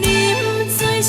命运藏在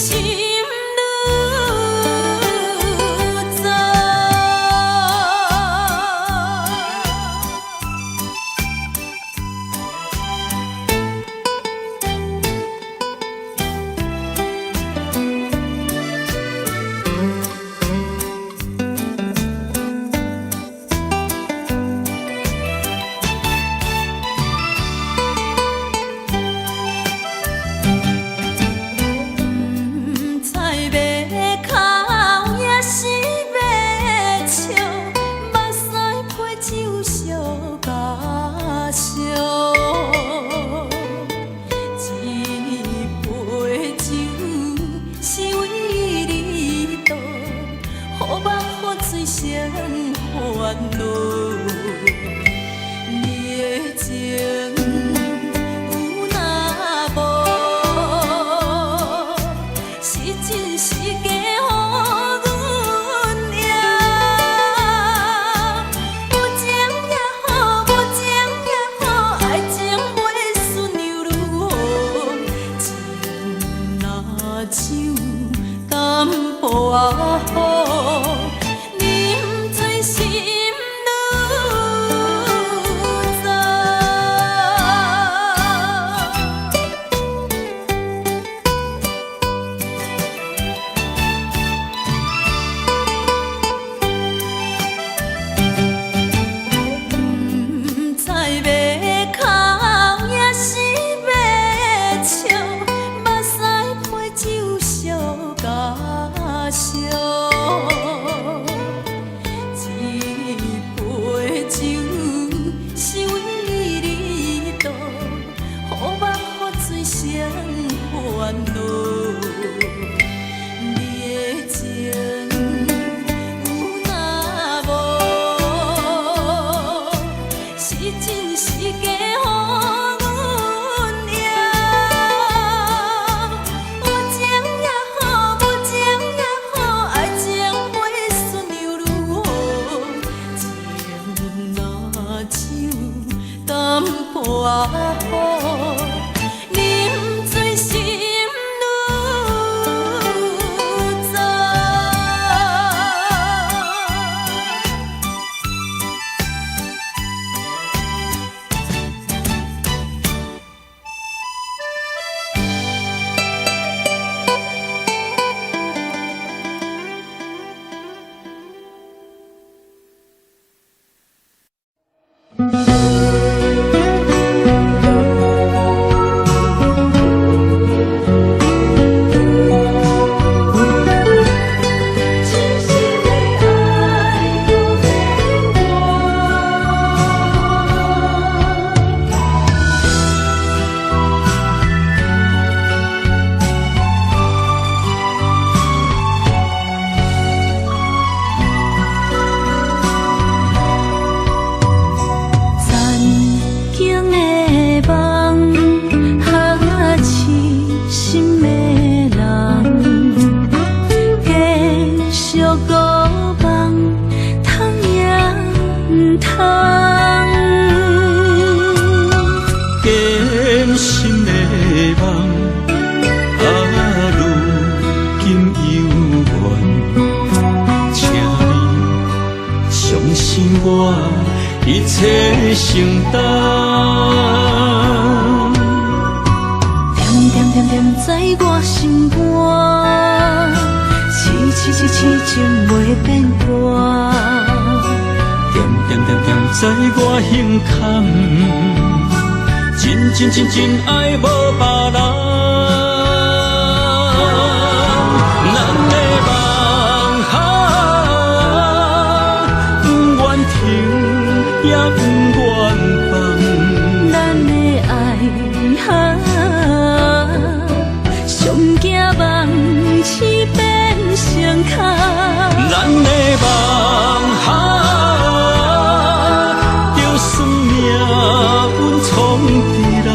咱，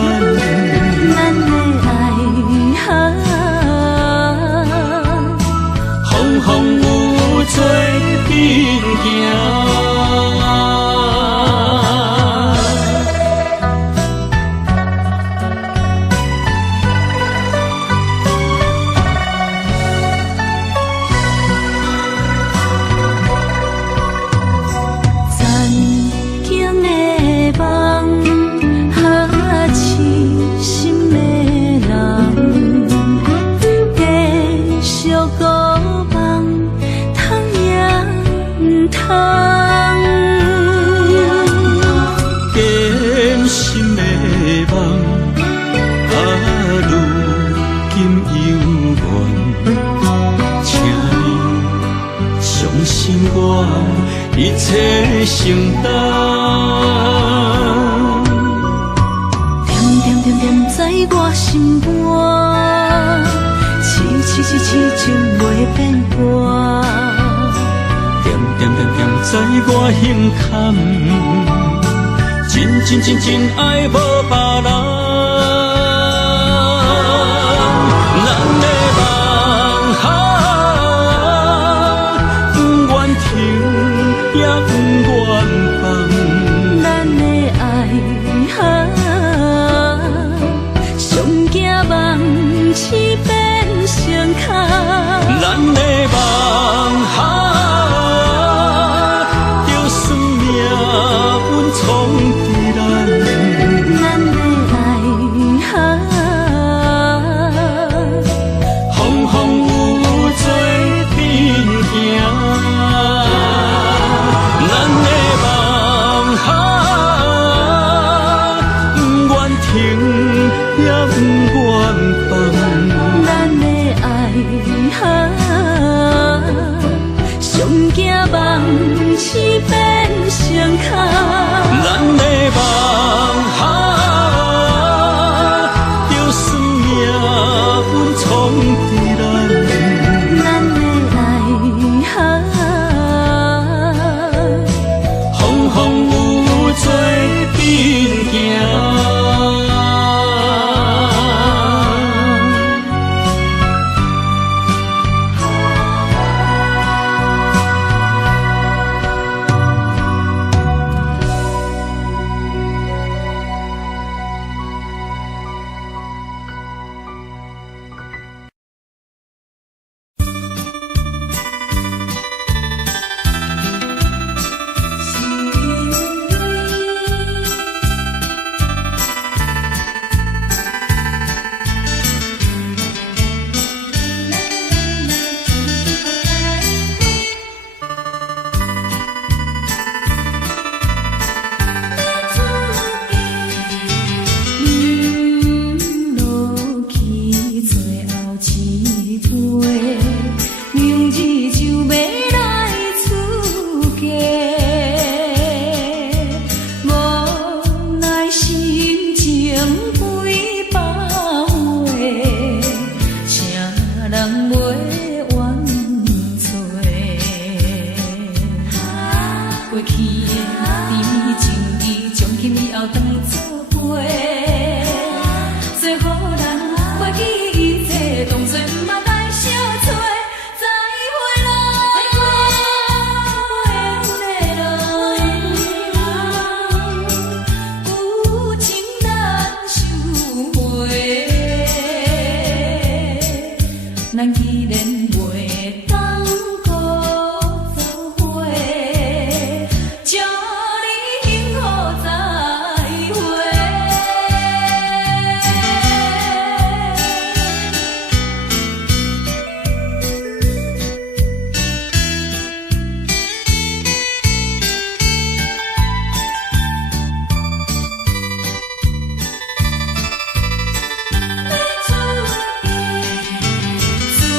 咱的爱。承担。点点点点在我心肝，痴情袂变卦。点点点点在我胸坎，真爱无别人。咱的梦不愿停，也不愿放。咱的爱上惊梦痴变成空。咱的梦就算命运闯伫咱，咱的爱风风雨雨做阵行。咱的梦不愿停，也不愿放。咱的爱上惊梦痴变成空。咱的梦就算命运闯伫咱，咱的爱风风雨雨做阵行。做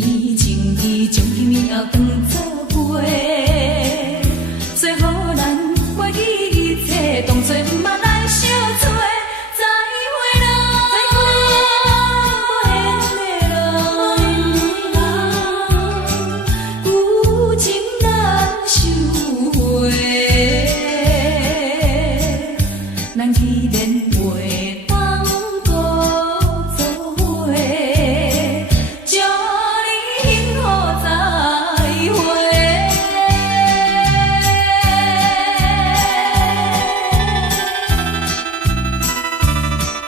年情义将今夜当作陪，做予咱袂记一切，当作毋捌来相做。再会啦，有情难收回，咱既然袂当搁做伙，祝你幸福再会。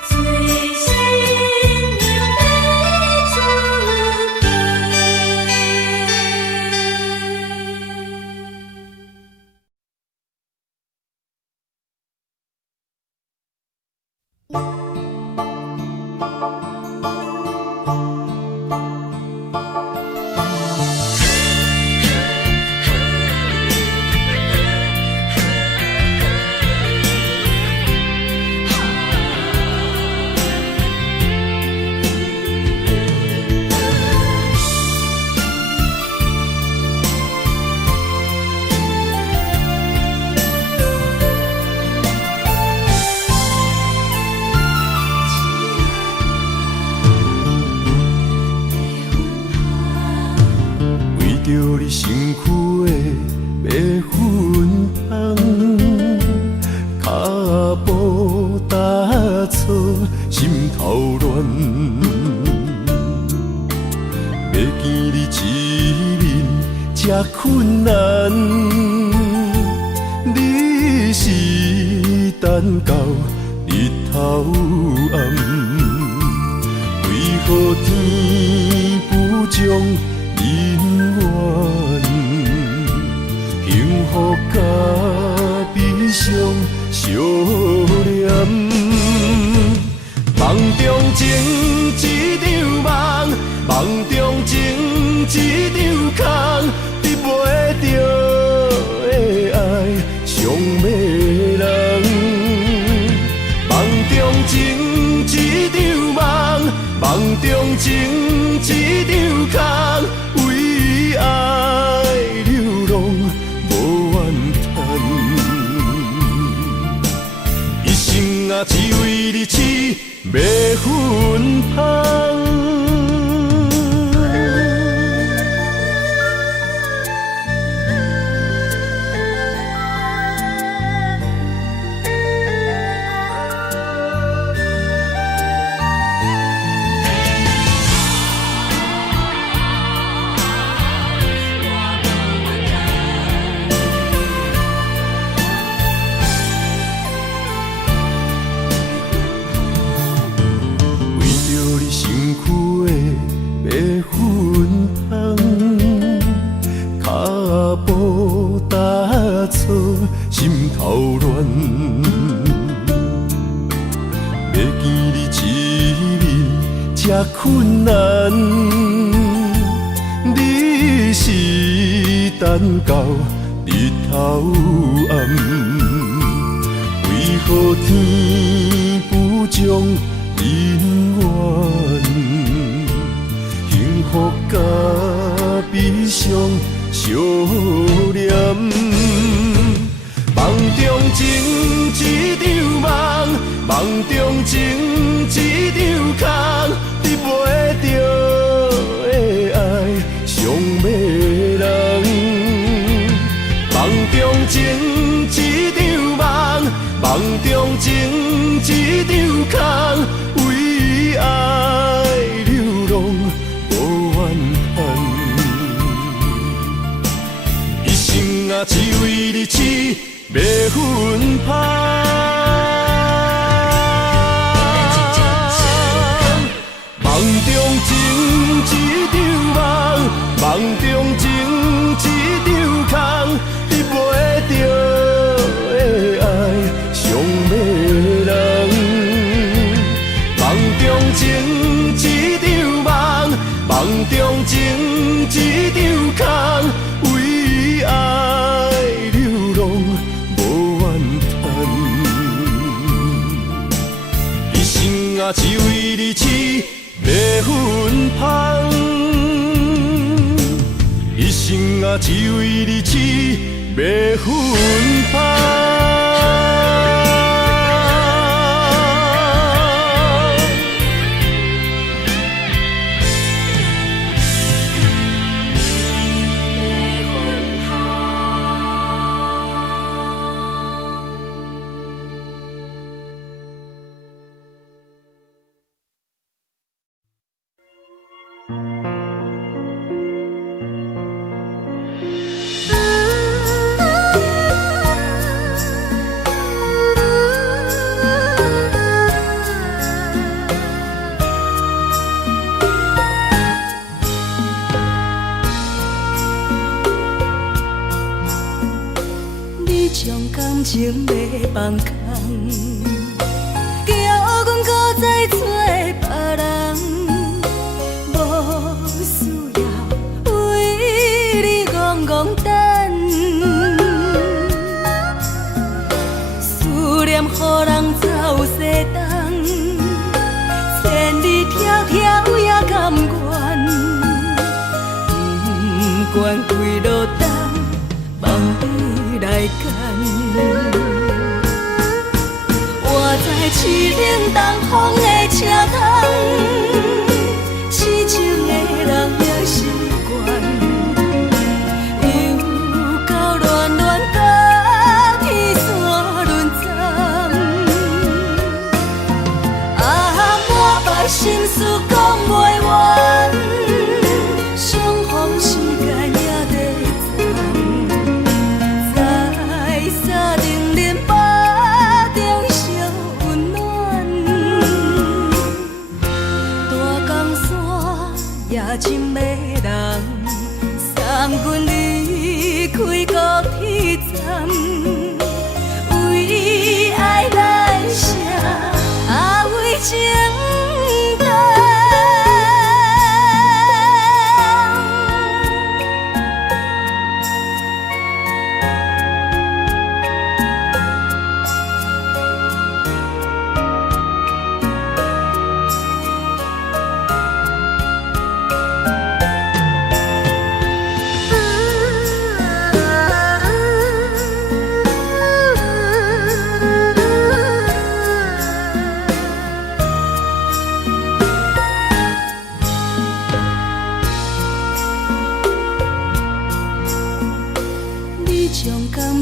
最心灵要出为着你身躯的要分香，脚步踏错，心头乱。要见你一面这困难，你是等到日头暗，为何天不将人缘，幸福甲悲伤相连。梦中情一场梦，梦中情一场空，得袂着的爱上迷人。梦中情一场梦，梦中情一场空，为爱流浪无怨叹，一生啊只为你痴，要分香。心头乱，要见你一面这困难，你是等到日头暗，为何天不将人缘，幸福甲悲伤相连？梦中情一场梦，梦中情一场空，得袂着的爱上迷人。梦中情一场梦，梦中情一场空，为爱流浪无怨叹，一生啊只为你痴。要分香，梦中情一场梦，梦中情一场空，得袂着的爱上迷人。梦中情一场梦，梦中情一场空，为爱流浪。啊，只为你痴，要分香。啊，只为日子要分芳。情要放空，叫阮搁再找别人，无需要为你戆戆等。思念予人走西东，千里迢迢也甘愿，不管几落冬，梦比来干。我在凄冷东风的车窗，痴情的人也习惯，又到恋恋甲天山轮站。啊，满腹心事讲袂完，相逢时间也在在定连巴中烧温暖，大江山也真迷人，送阮离开高铁站，为爱来写为情长。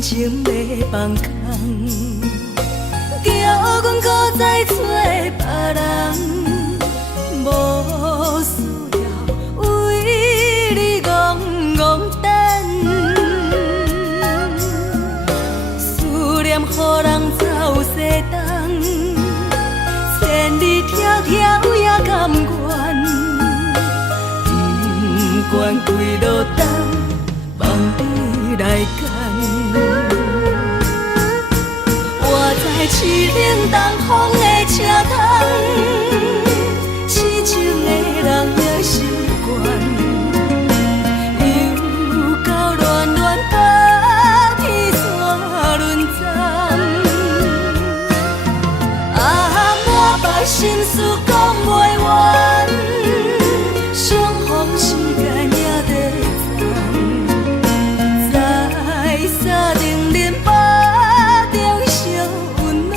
情要放空，叫阮搁再找别人，无需要为你戆戆等。思念予人走西东，千里迢迢也甘愿，不管几落冬，梦比来干。在凄冷东风的车窗，痴情的人也习惯，又到恋恋甲天山轮站。啊，满腹心事讲袂完，相逢时间也在定连巴中烧温暖，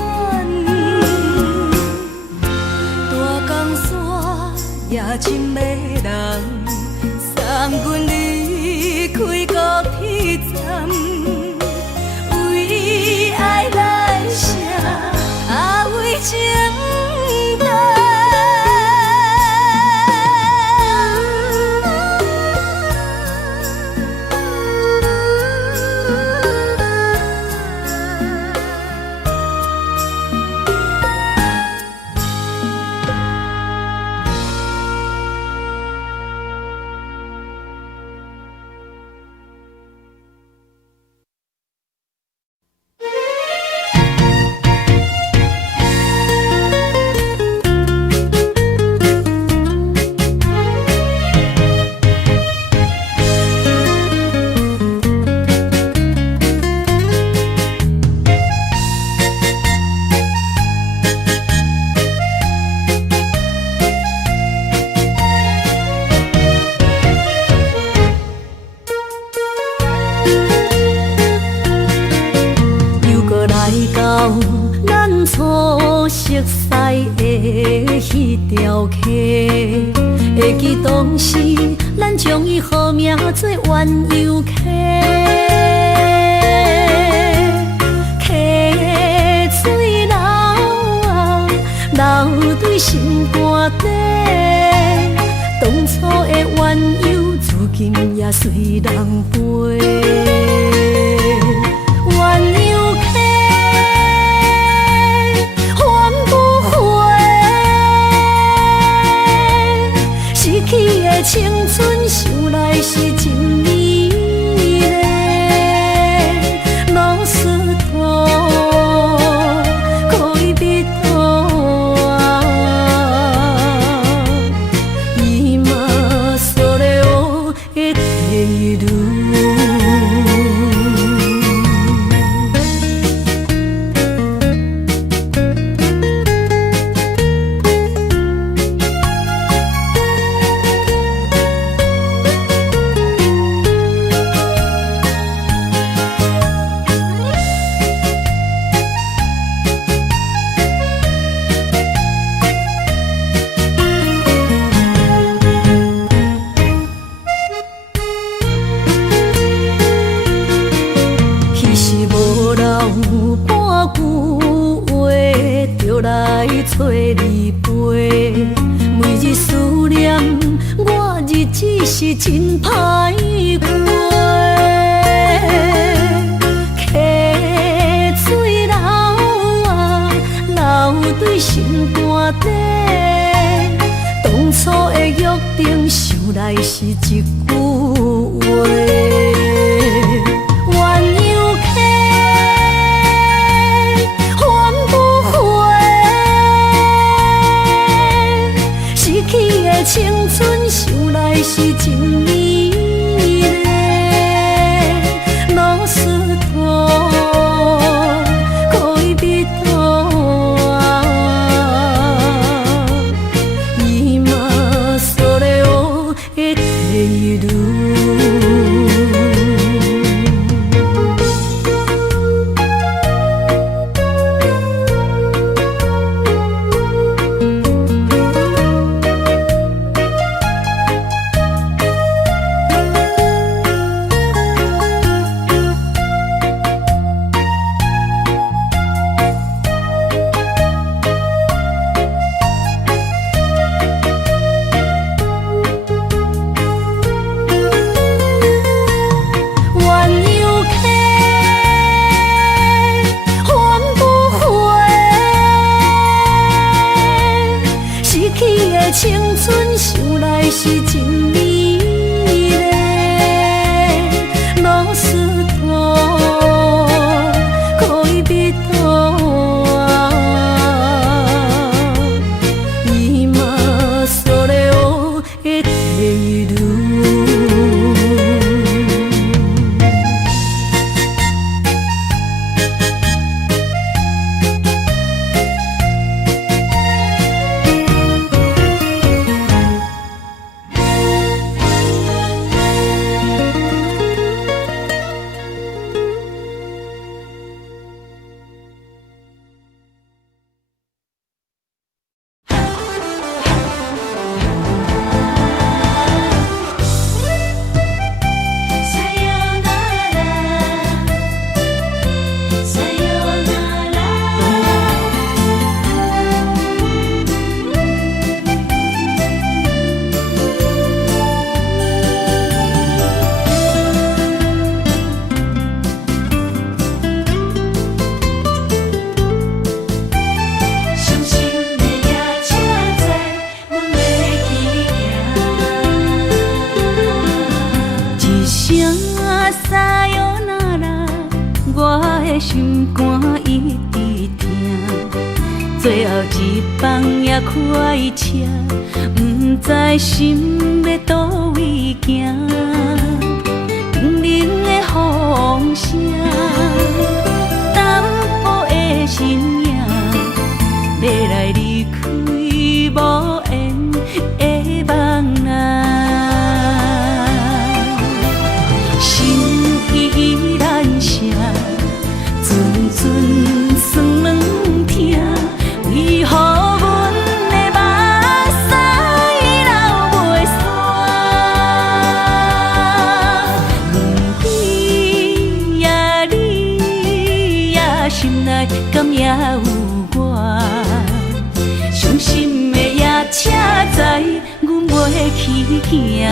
阮将伊号名做鸳鸯溪，溪水流啊，流对心肝底。当初的鸳鸯，如今也随人飞。鸳鸯溪，翻不回，逝去的青春，想来是真美丽。老师徒，可以比途啊，伊嘛所了的地路。找你陪，每日思念，我日子是真歹过。溪水流啊，流对心肝底。当初的约定，想来是一句话。青春想来是真美丽，老师徒可以比途啊，伊嘛所了的地路。青春想来是真美丽，老师徒可以比途啊，伊嘛所了的地路。心肝一直疼，最后一放也开车，不知心要倒位行。冷冷的风声，淡薄的身影，要来离开无缘的梦啊，心依然声。阵阵酸软疼，为何阮的目屎流袂煞？行。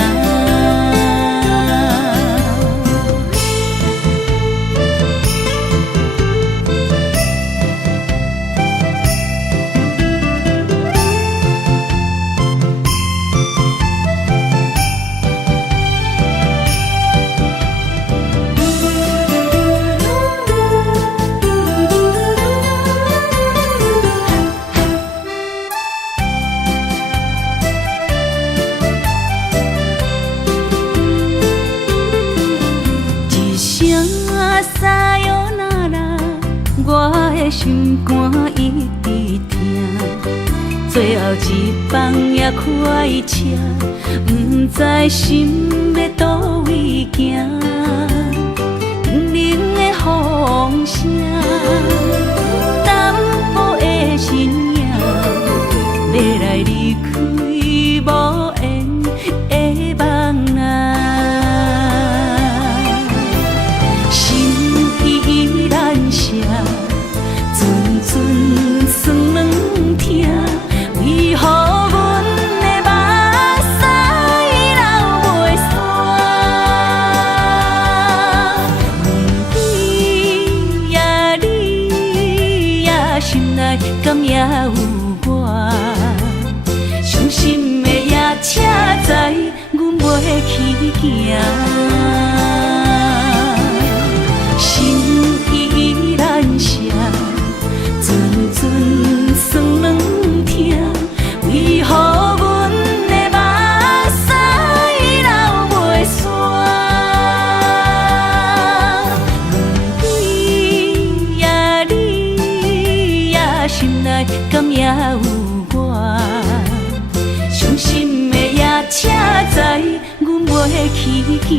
撒哟那拉，我的心肝一直疼。最后一放也开车，不知心要倒位行。冷冷的风声，淡薄的身影，要来离开无缘的梦啊。酸软疼，为何阮的目屎流袂煞？问你呀，心内敢也有我？伤心的夜车载，阮袂去行。心依然舍。酸软疼，为何阮的目屎流袂煞？问你呀，心内敢也有我？伤心的夜车载，阮袂去行。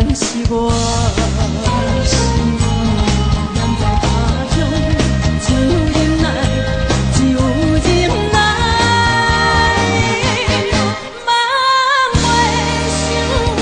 咱是我。人在家中，只有忍耐，只有忍耐，万袂想你。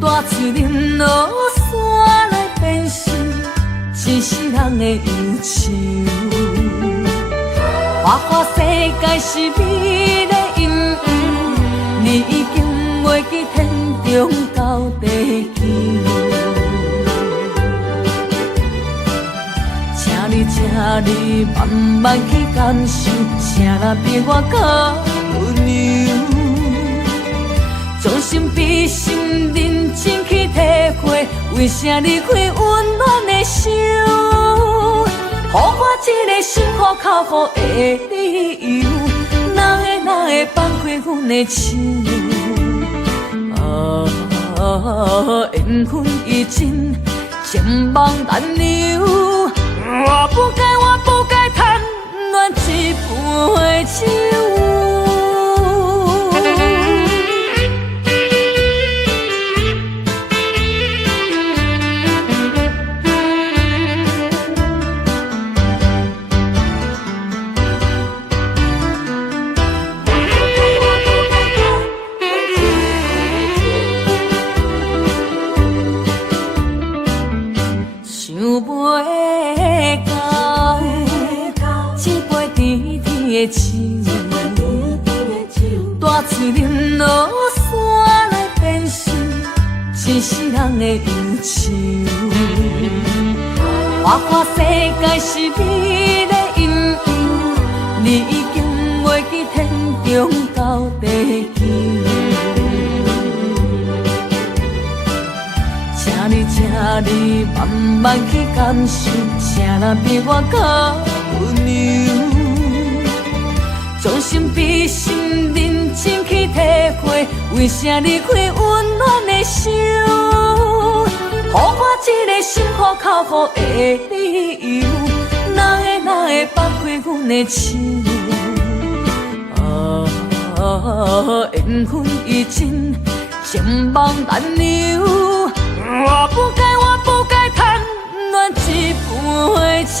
大嘴林落山来变成一世人的忧愁，花花世界是美的阴影，你已经袂记天中到地球。请你慢慢去感受，啥人比我较温柔。将心比心，认真去体会，为啥离开温暖的手？予我一个心苦口苦的理由，哪会放开阮的手？缘分已尽，千万难留。我不该贪恋一杯酒。大嘴林落山来变成一世人的忧愁，花花世界是美的阴影，你已经袂记天中到地球。请你慢慢去感受，啥人比我较温柔？将心比心，认真去体会，为啥离开温暖的手？予我一个心苦口苦的理由，哪会放开阮的手？缘分已尽，千万难留。我不该贪恋一杯酒。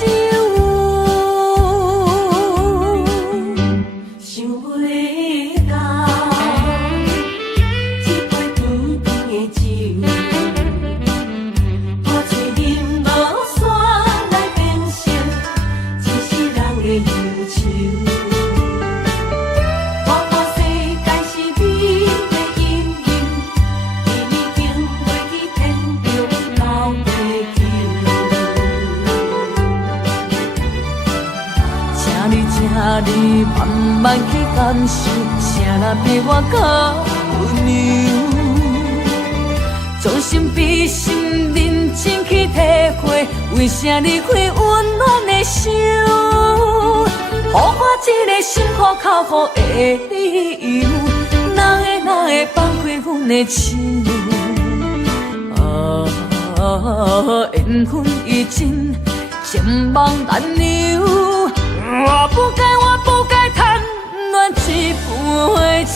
你慢慢去感受，啥人比我较温柔？将心比心，认真去体会，为啥离开温暖的手？予我一个心苦口苦的理由，哪会放开阮的手？缘分已尽，千万难留。我不该贪恋一杯酒。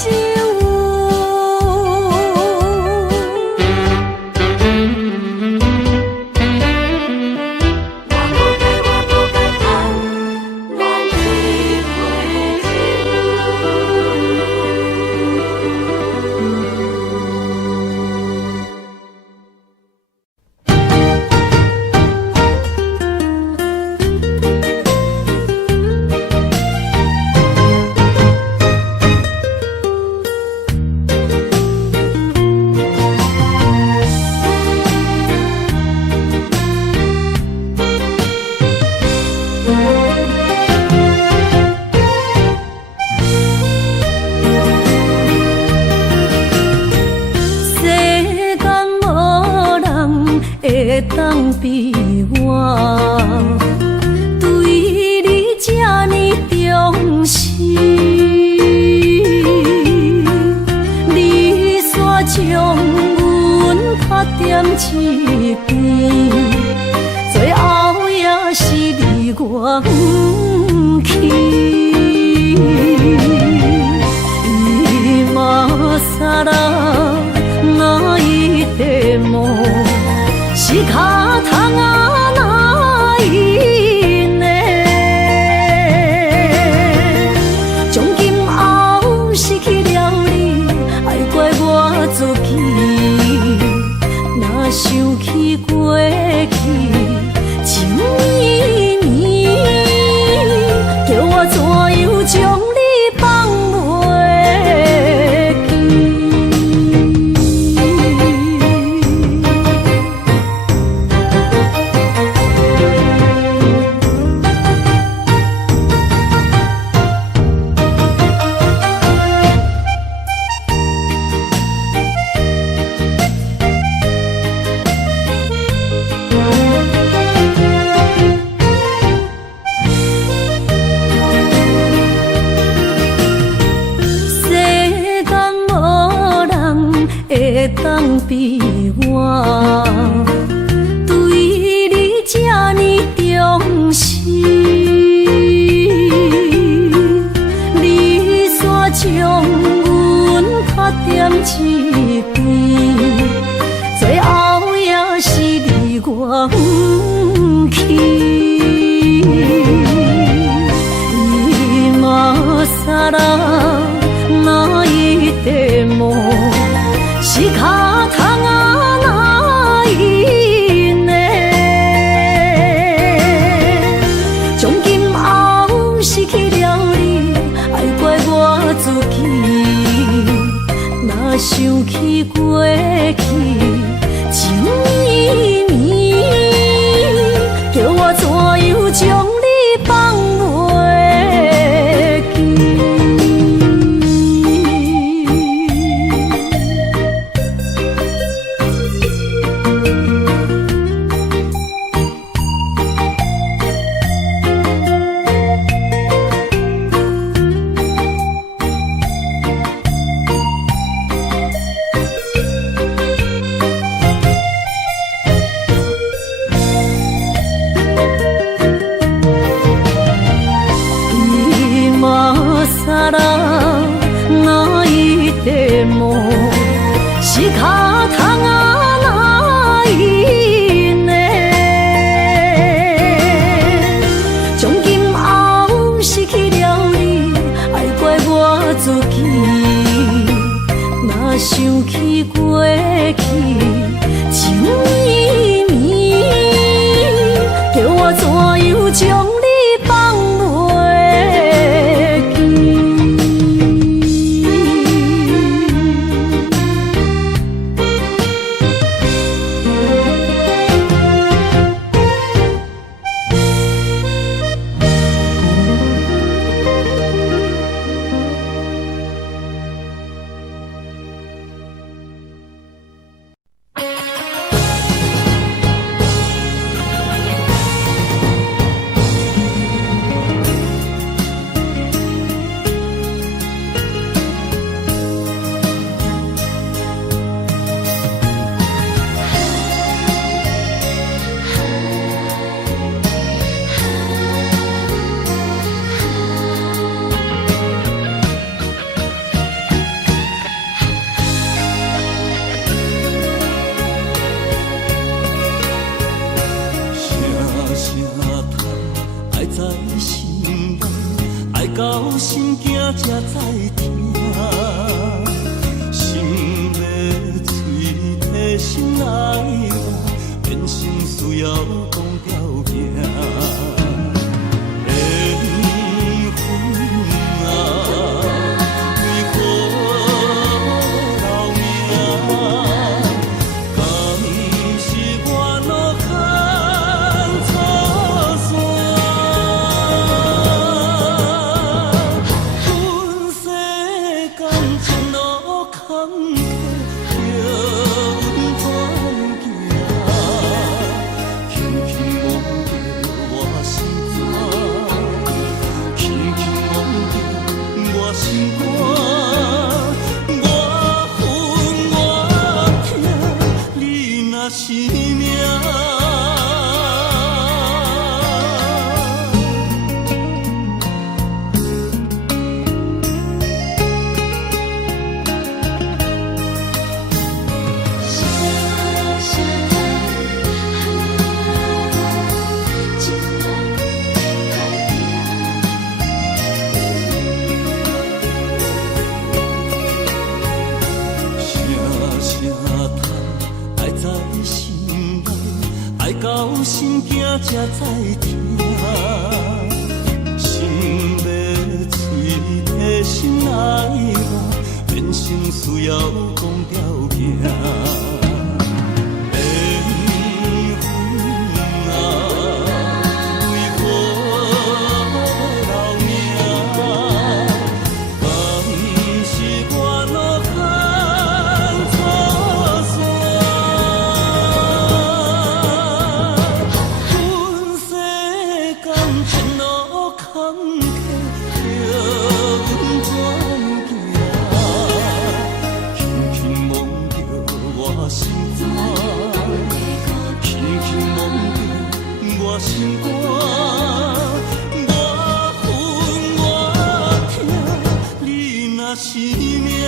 会当比我对你这呢重视？你煞将阮拍点一边，最后也是你我不去。今さ那一点梦，是卡通啊那一年，从今后失去了你，爱怪我自己。若想起过去情绵绵，叫我怎样将你放袂记？那一点梦，是卡通啊那一年，从今后失去了你，爱怪我自己。若想起过去情绵绵，叫我怎样将你放袂记？到心惊才知听，心要嘴替心来话，变成需要讲条件。缘分啊，为何留名？敢是我脑壳错散？是命。到心惊才知听，心要嘴替心来话，变成需要讲条件。轻是命。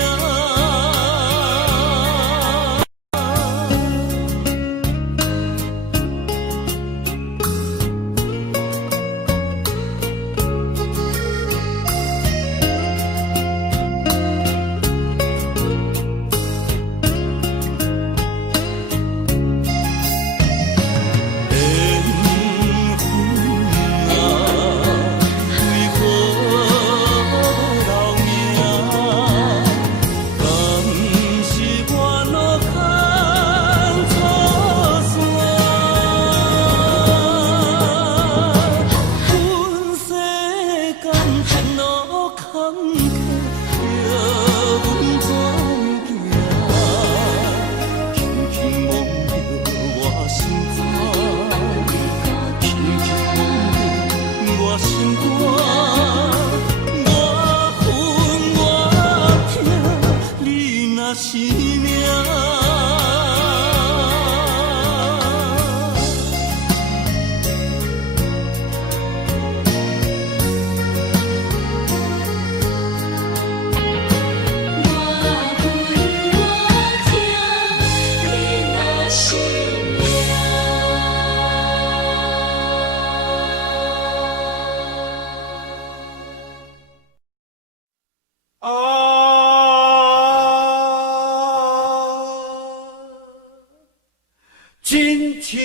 亲像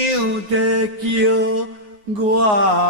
在叫我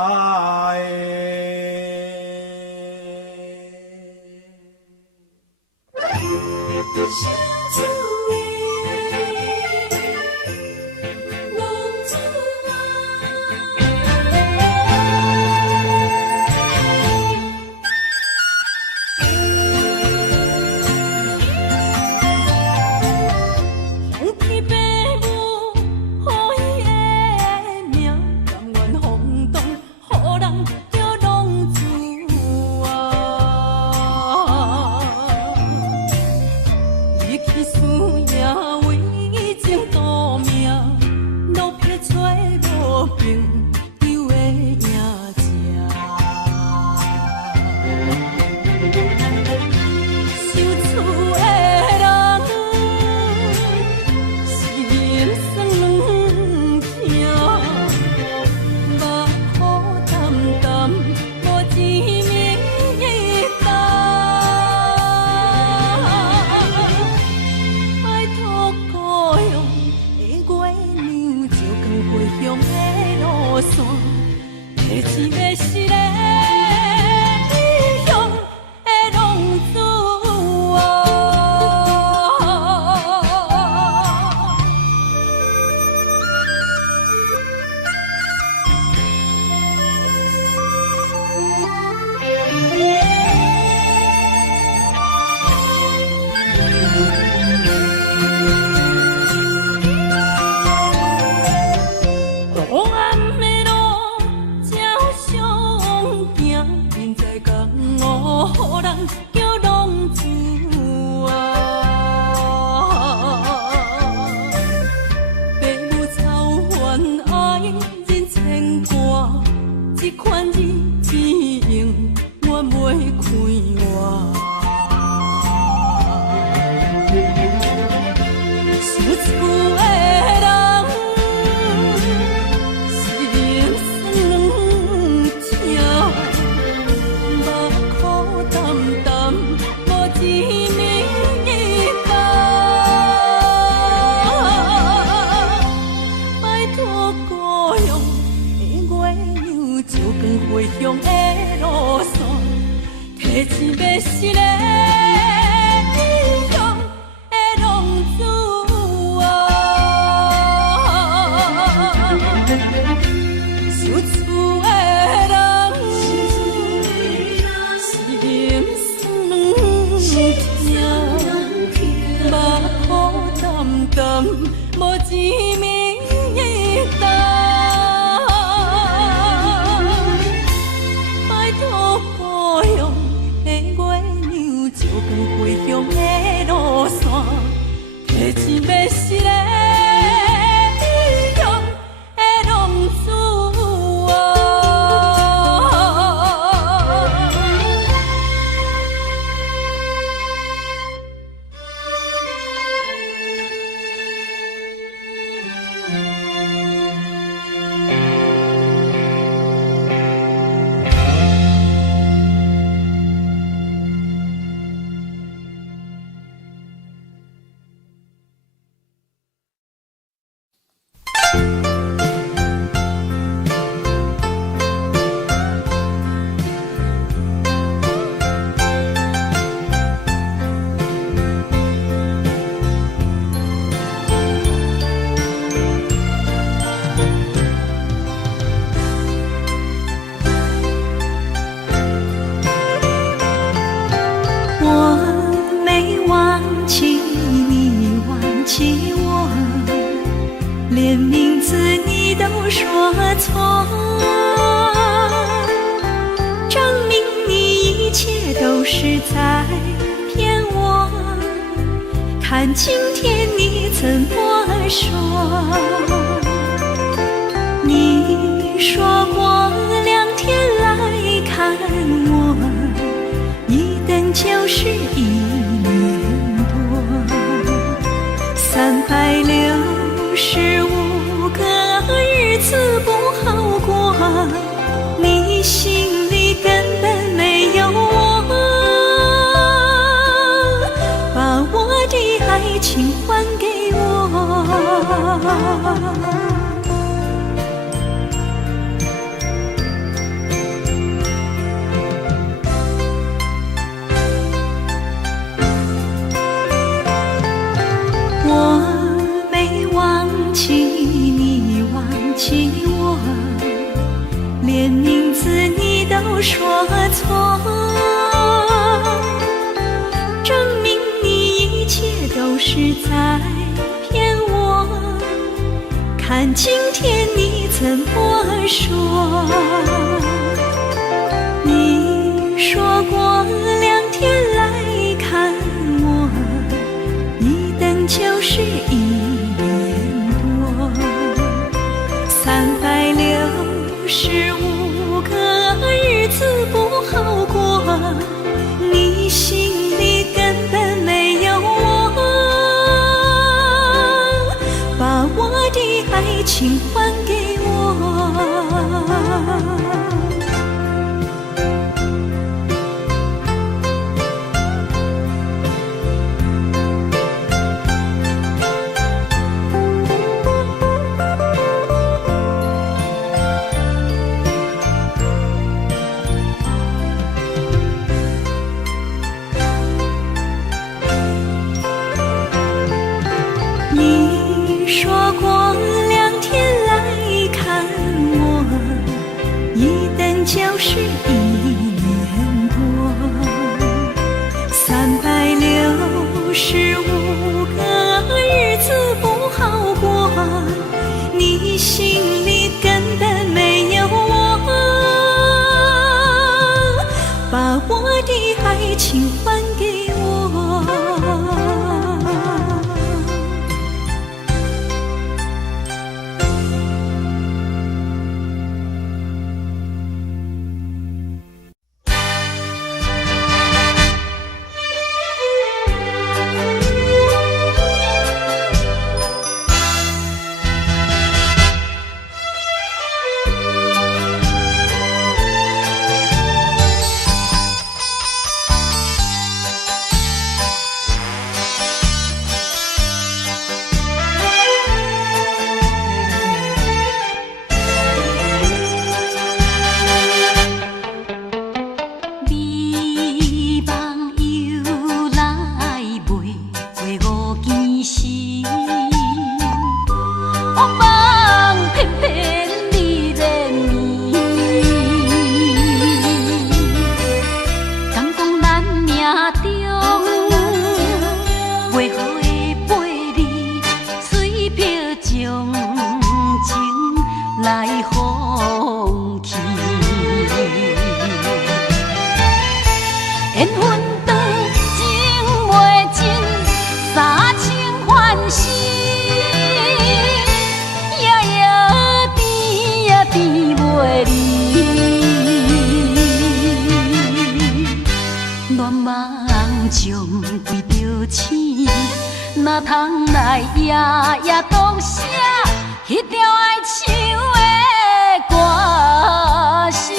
看今天你怎么说？你说过2天来看我，一等就是1年多，365个日子不好过，你心里根本没有我，把我的爱情还给我。我没忘记你忘记我，连名字你都说错，证明你一切都是在骗我。看今天你怎么说？你说过2天来看我，一等就是1年多，365个日子不好过，你心里根本没有我，把我的爱情还给我。你说过2天来看我，一等就是1年多，365个日子不好过，你心里根本没有我，把我的爱情还给我。哪通来夜夜读写迄条爱唱的歌词？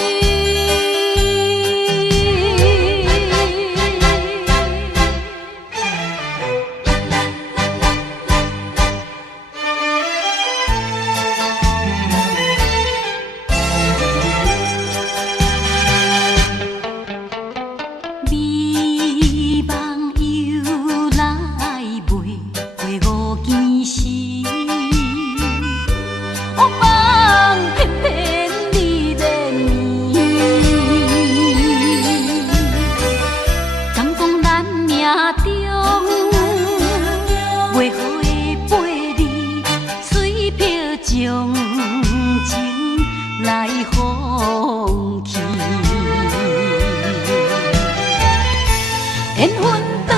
缘分长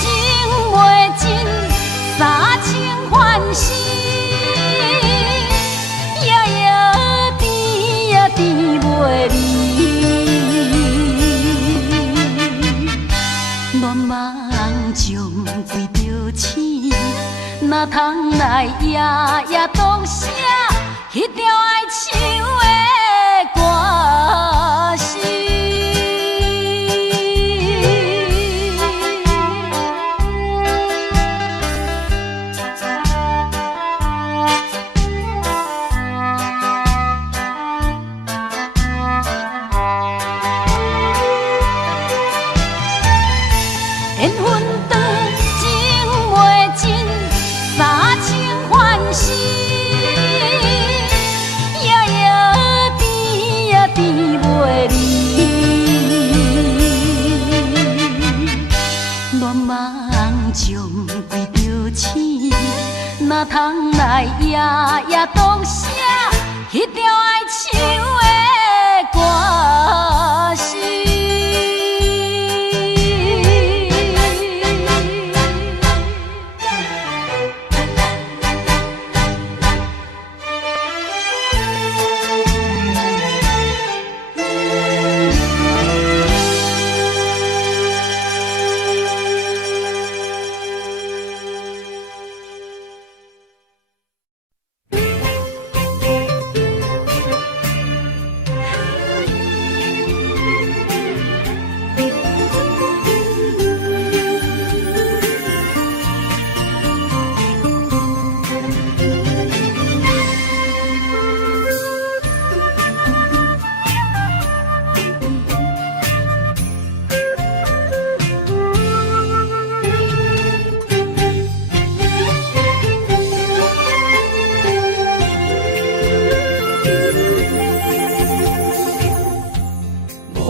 情袂尽。哪通来夜夜当写迄条爱唱的歌词？缘分长情袂尽，三情换死，夜夜甜也甜袂离。恋梦将规条星，哪通来夜夜当写迄条爱唱的歌词？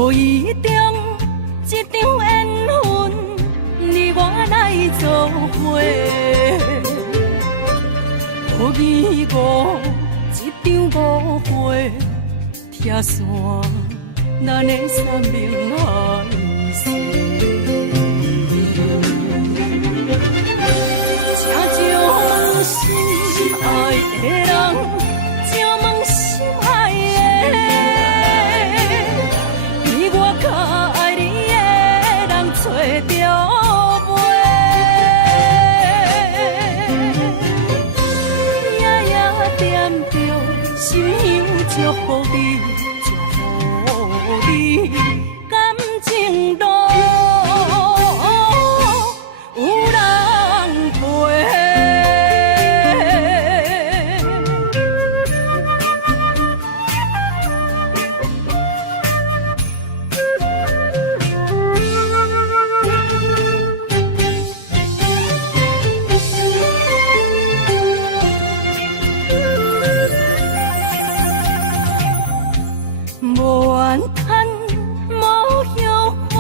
无意中一场缘分，你我来做伙。无意误一场误会，拆散咱的三明海誓。请将心爱的人，请问心爱的。找着袂，夜夜惦着，心香祝福你，祝福你，感情路有人陪。无怨叹，无后悔，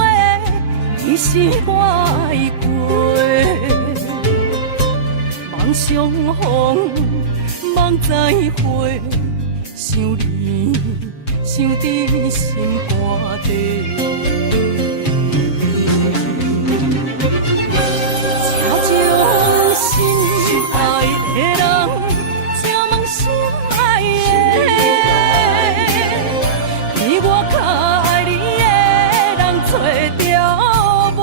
你是我的过。梦相逢，梦再会，想你，想伫心肝底。请将心爱的人，请问心爱的。我较爱你的人找着袂，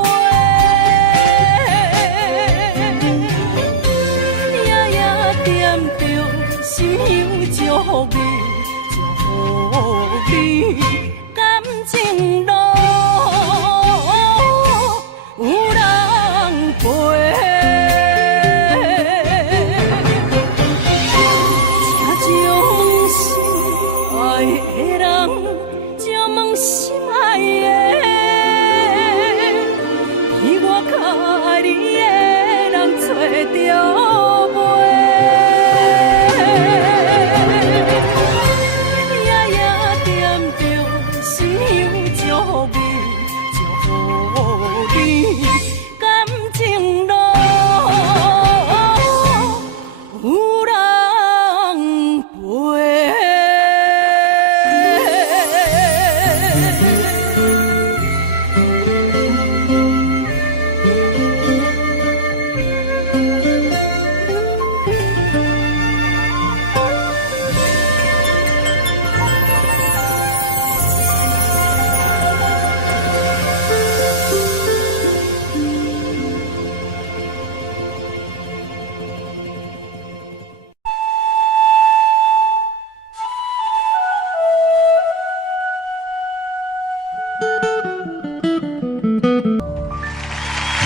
夜夜惦着，心香祝福你，祝福你，感情路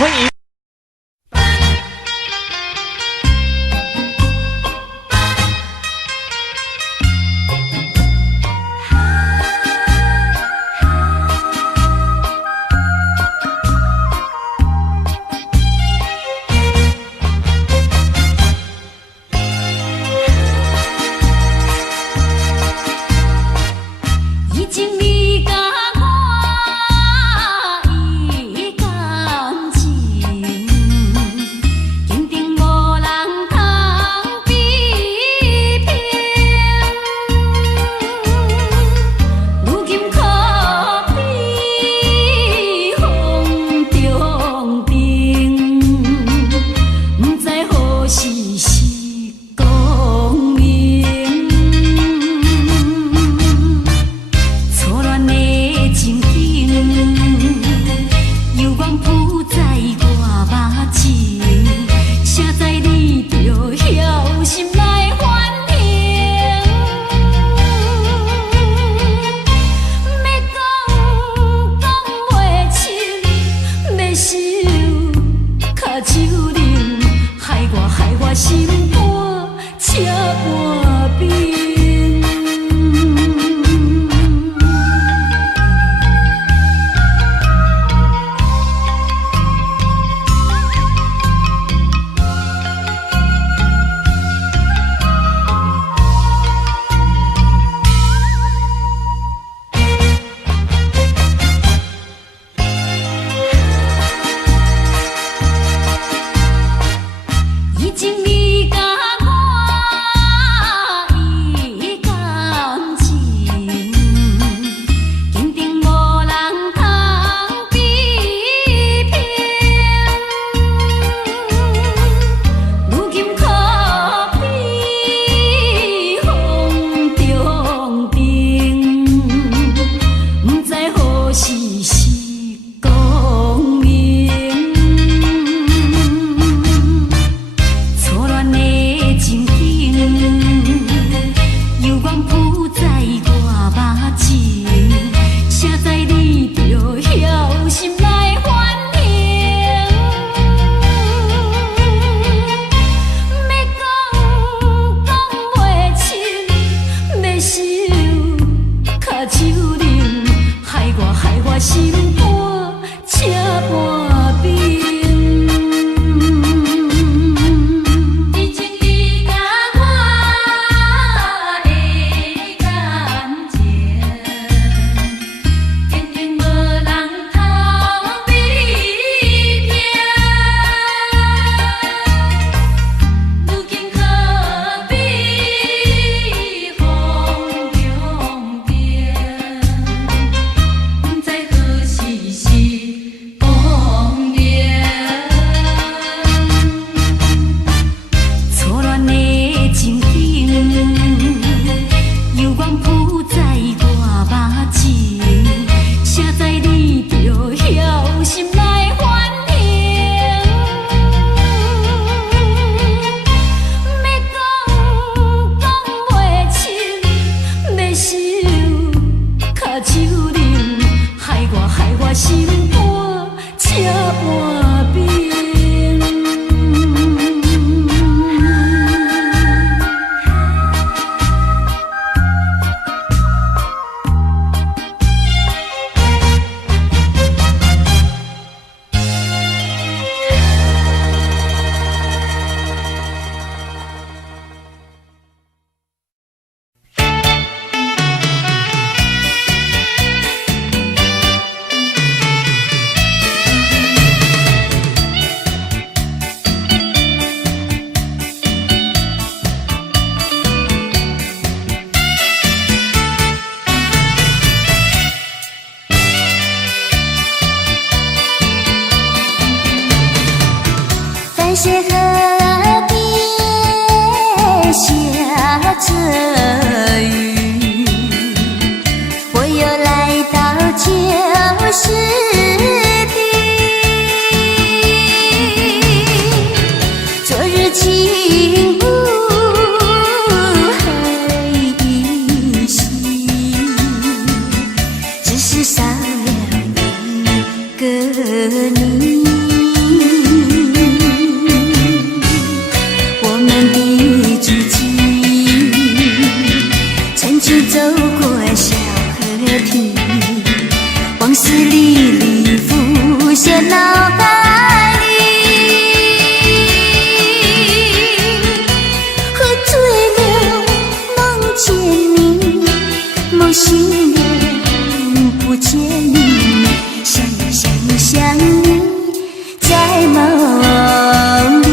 欢迎。已经你甲我意感情，坚定无人通比拼。如今可比风中顶，不知何时是光明。错乱的情景，犹原浮在我目前，谁知你就晓心来反应？要讲袂清，要想脚手冷，害我心肝车半冰。已经你甲我意感情，坚定无人通比拼。如今可比风中顶，不知何时是光明。错乱的情景，犹原浮在我目前，谁知你就晓心来反应？要讲袂清，要想脚手冷，害我心肝车半冰。已经你甲我的感情，坚定无人通比拼。如今可比风中顶，不知何时是光明。错乱的情景，犹原浮在我目前，谁知你就晓心来反应？要讲袂清，要想脚手冷，害我心肝车半冰。在水河边下着雨，我又来到旧时地。昨日情不还依稀，只是少了一个你。想你在梦里。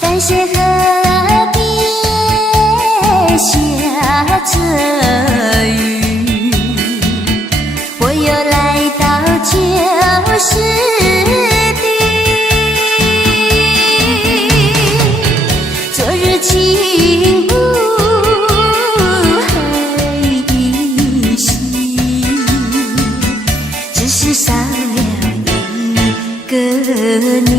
淡水河边下着雨，我又来到旧时地。昨日情雾还依稀，只是少了一个你。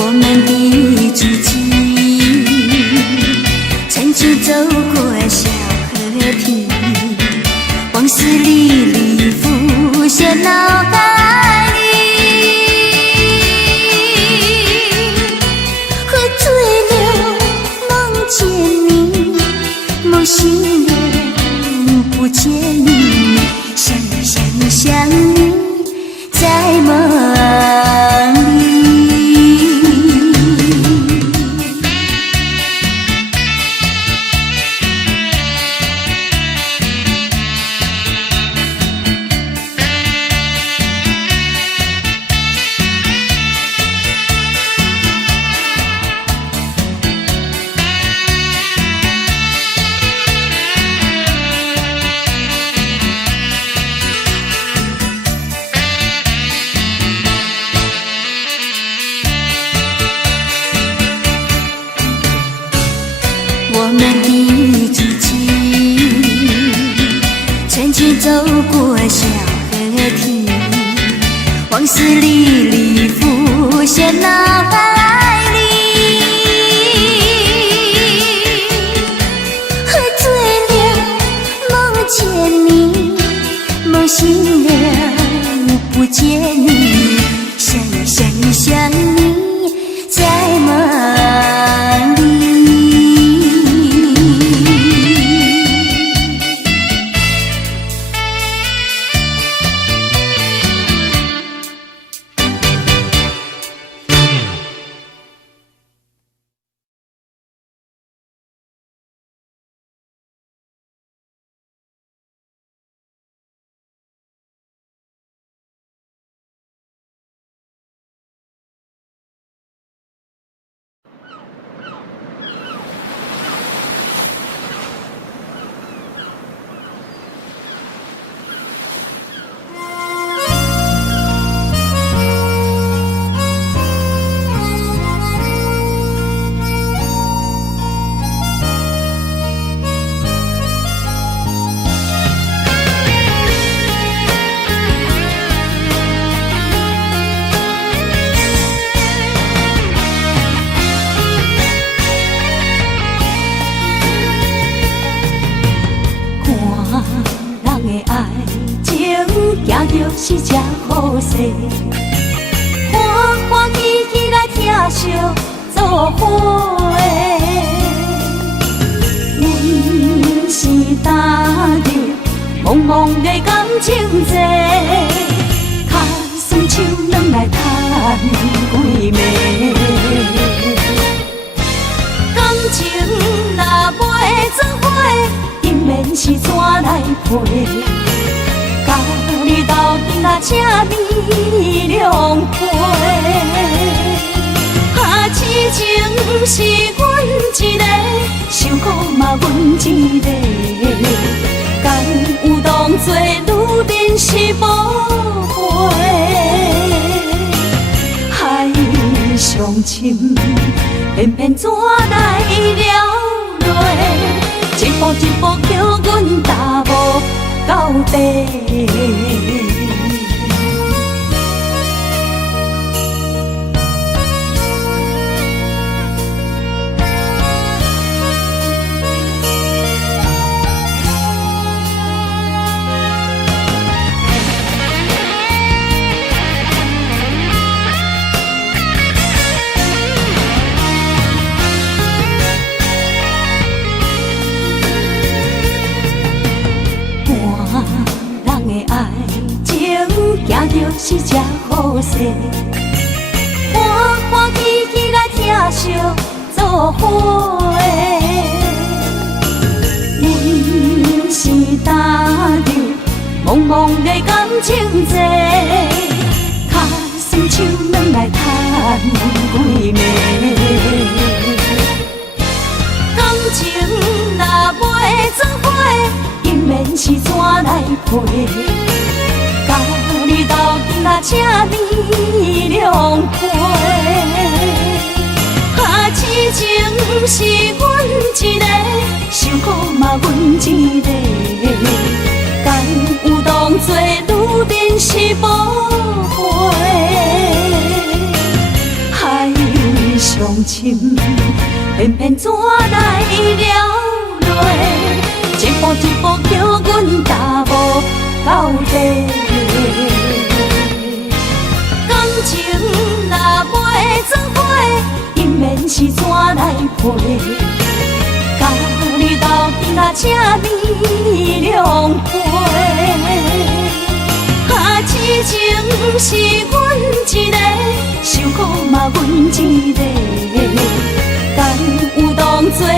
我们的足迹曾经走过小河堤，往事历历浮现脑海里。喝醉了梦见你，梦醒了不见你，想你在梦里。我们的足迹曾经走过小河堤，往事历历浮现脑海里。喝醉了梦见你，梦醒了不见你，想你在梦里。是这好势，欢欢喜喜来听相作伙的。阮是踏入茫茫的感情债，卡算手软来赚几暝。感情若袂做伙，因免是怎来陪？家己斗阵啊，请你谅陪。痴情是阮一个，受苦嘛阮一个。敢有当作女人是无悔？海上深，偏偏怎来了落？一步一步叫阮踏无到底。是真好势，欢欢喜喜来疼惜做伙的。阮是担着茫茫的感情债，卡酸手软来叹几暝。感情若袂做伙，因免是怎来陪？甲你斗阵啊，这呢凉快。啊，痴情是阮一个，伤苦嘛阮一个。敢有当作女人是无悔？海上深，偏偏怎来了落？一步一步叫阮踏无到底。感情若袂做伙，因免是怎来陪？甲你斗阵啊，这呢凉快。啊，痴情是阮一个，伤苦嘛阮一个。敢有当作女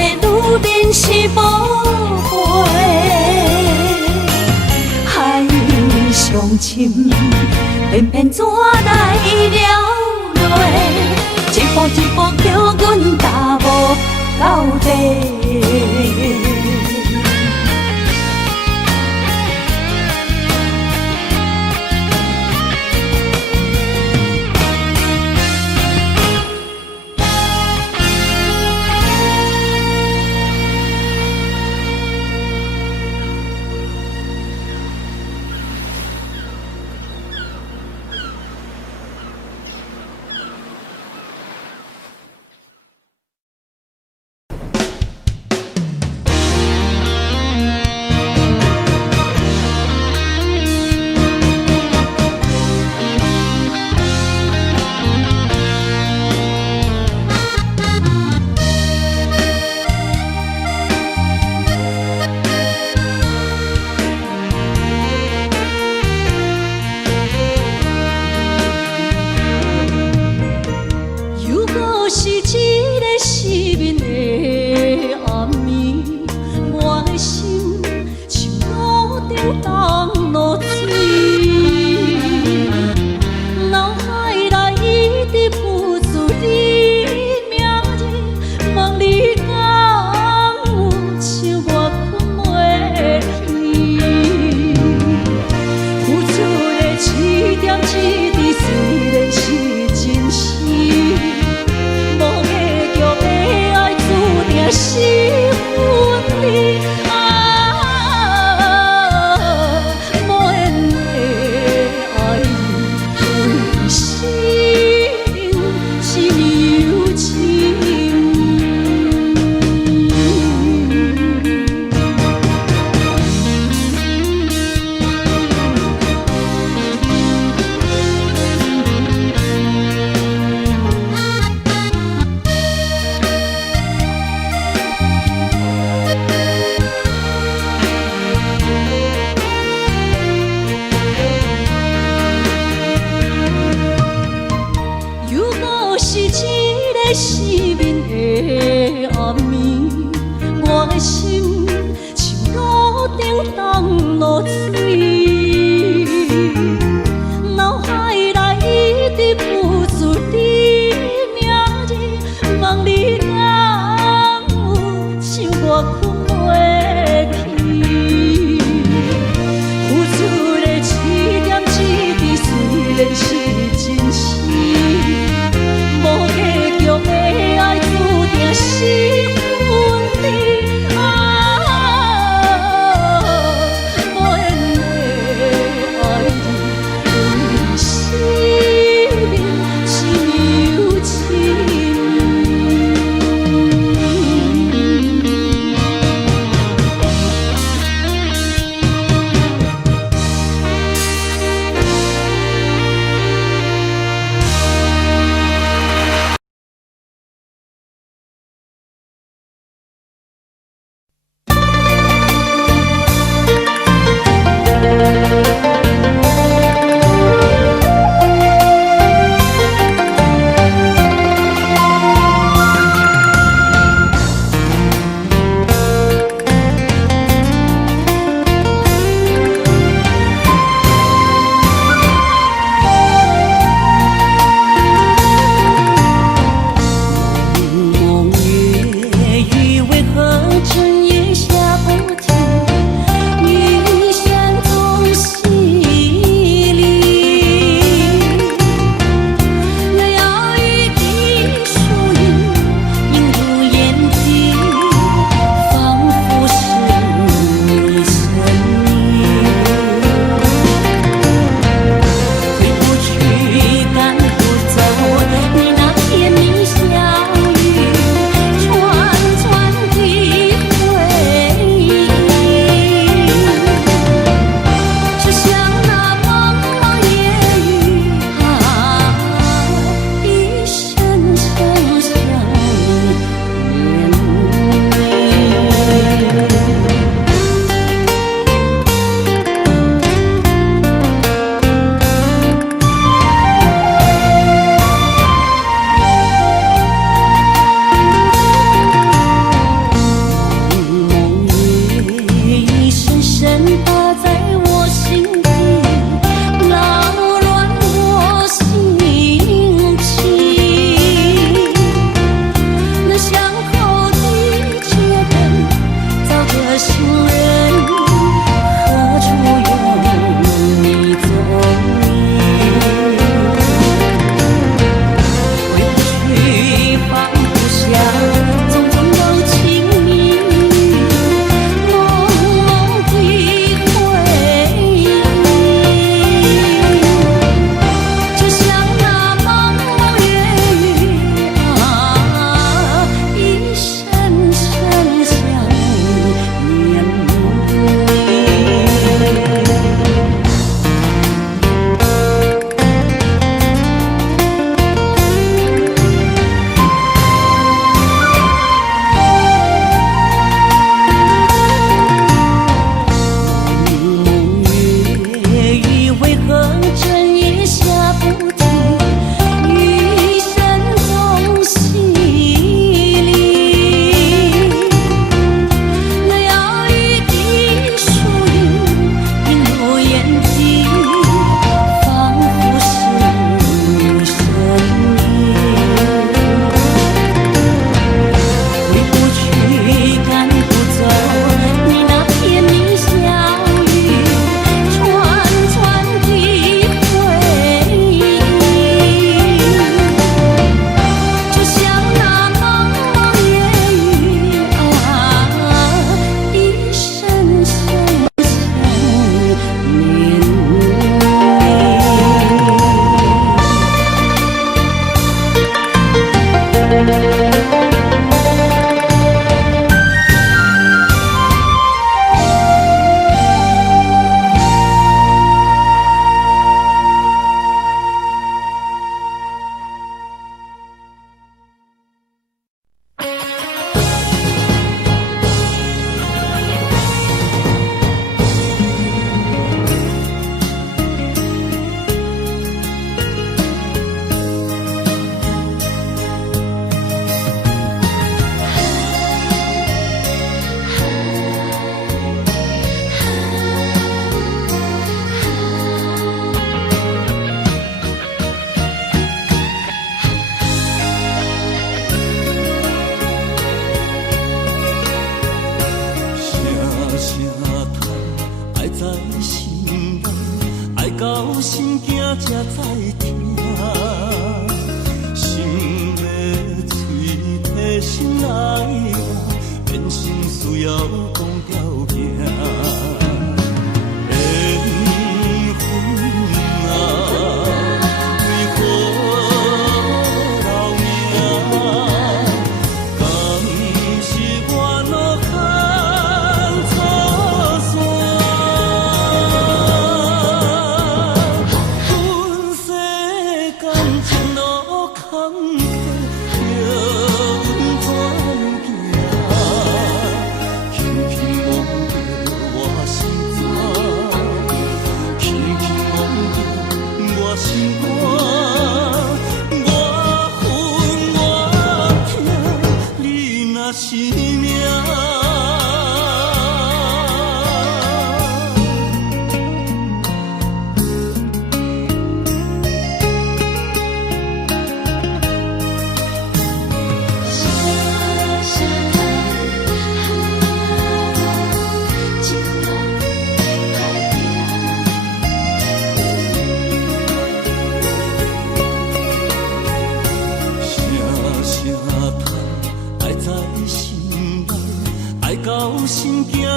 人是无悔？海上深，偏偏怎来了落？一步一步叫阮踏无到底。通爱在心内，爱到心惊才知听。心要嘴替心来话，变成需要讲条件。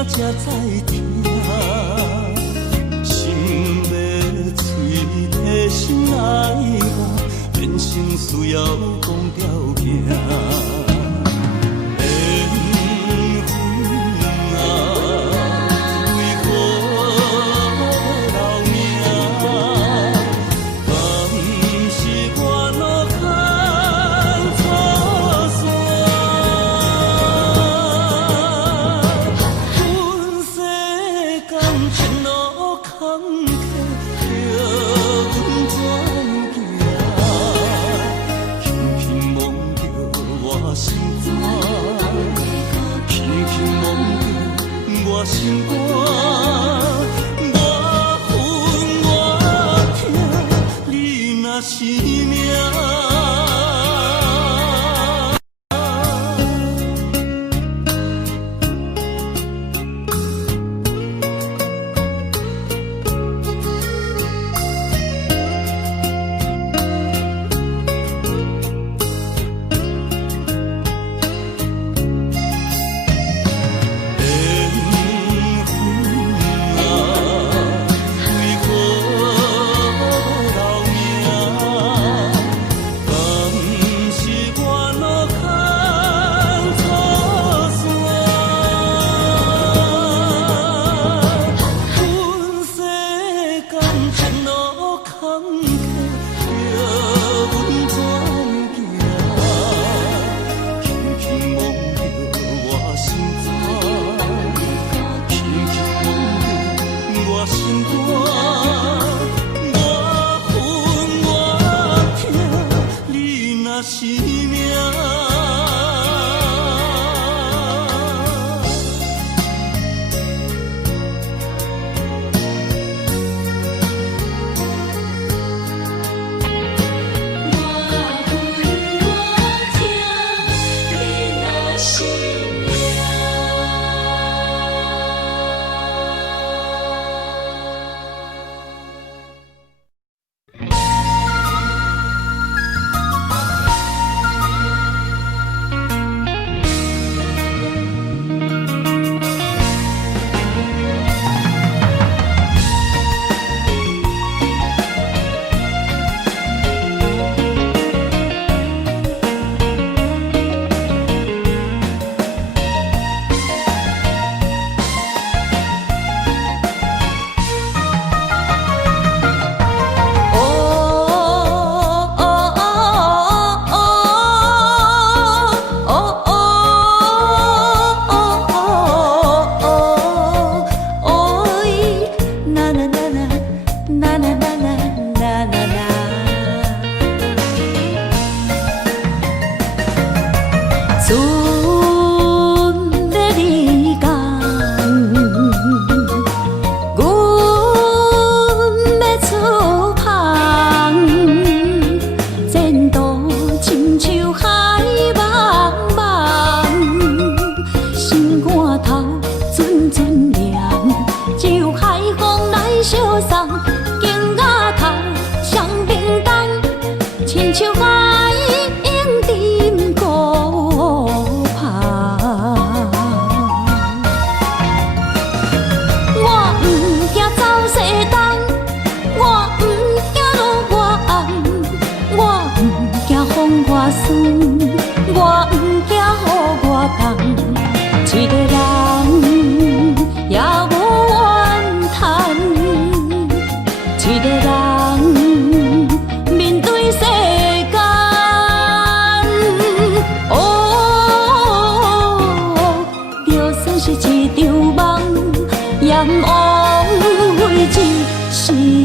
才知听，心要嘴替心来话，变成需要讲条件。心肝，我恨我痛，你若是命。是人。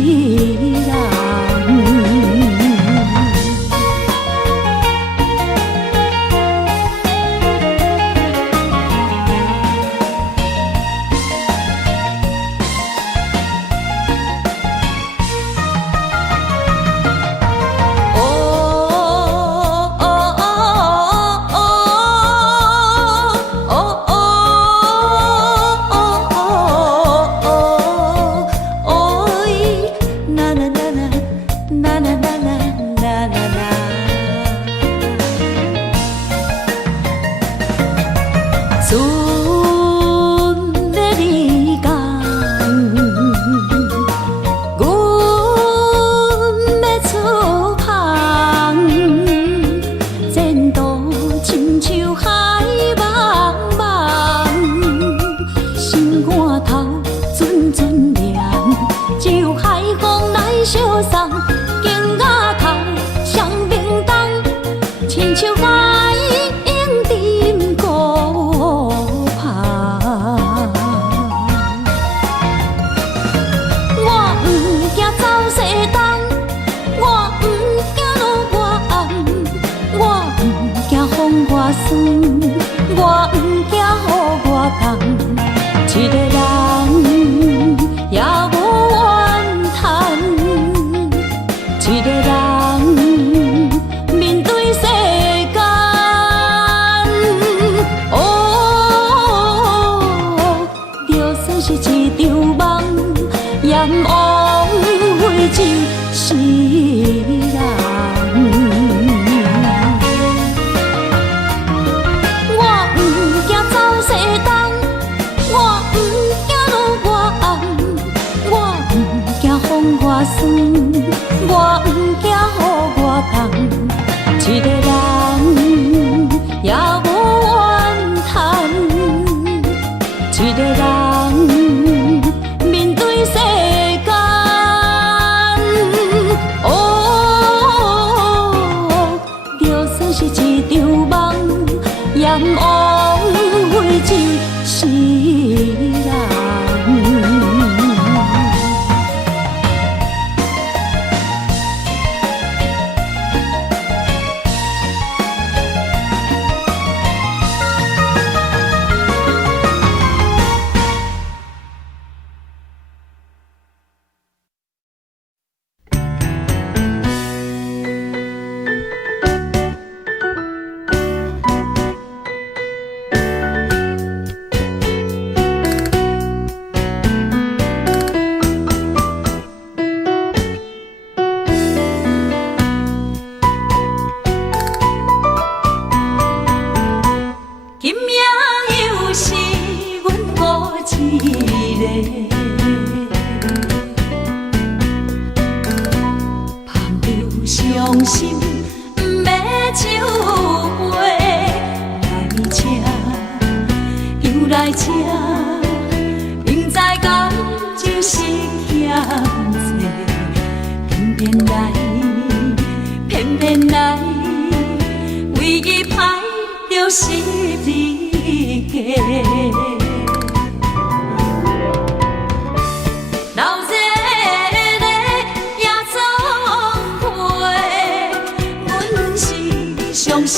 伤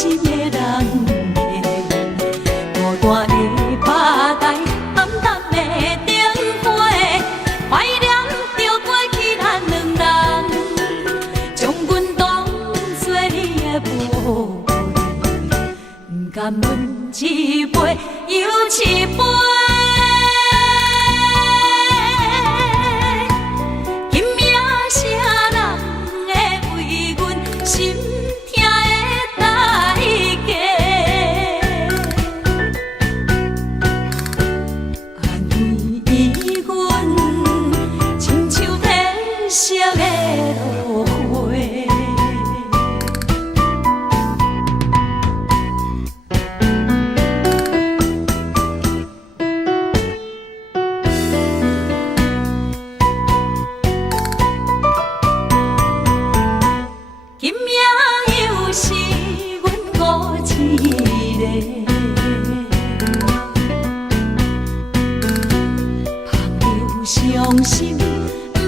心，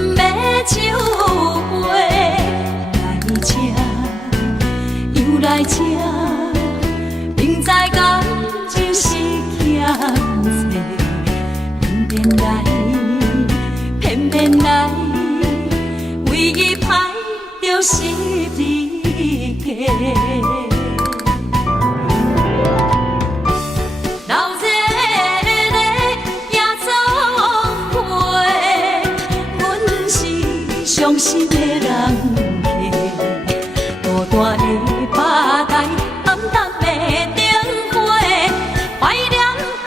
不要心的人客，孤单的巴台，暗淡的灯花，怀念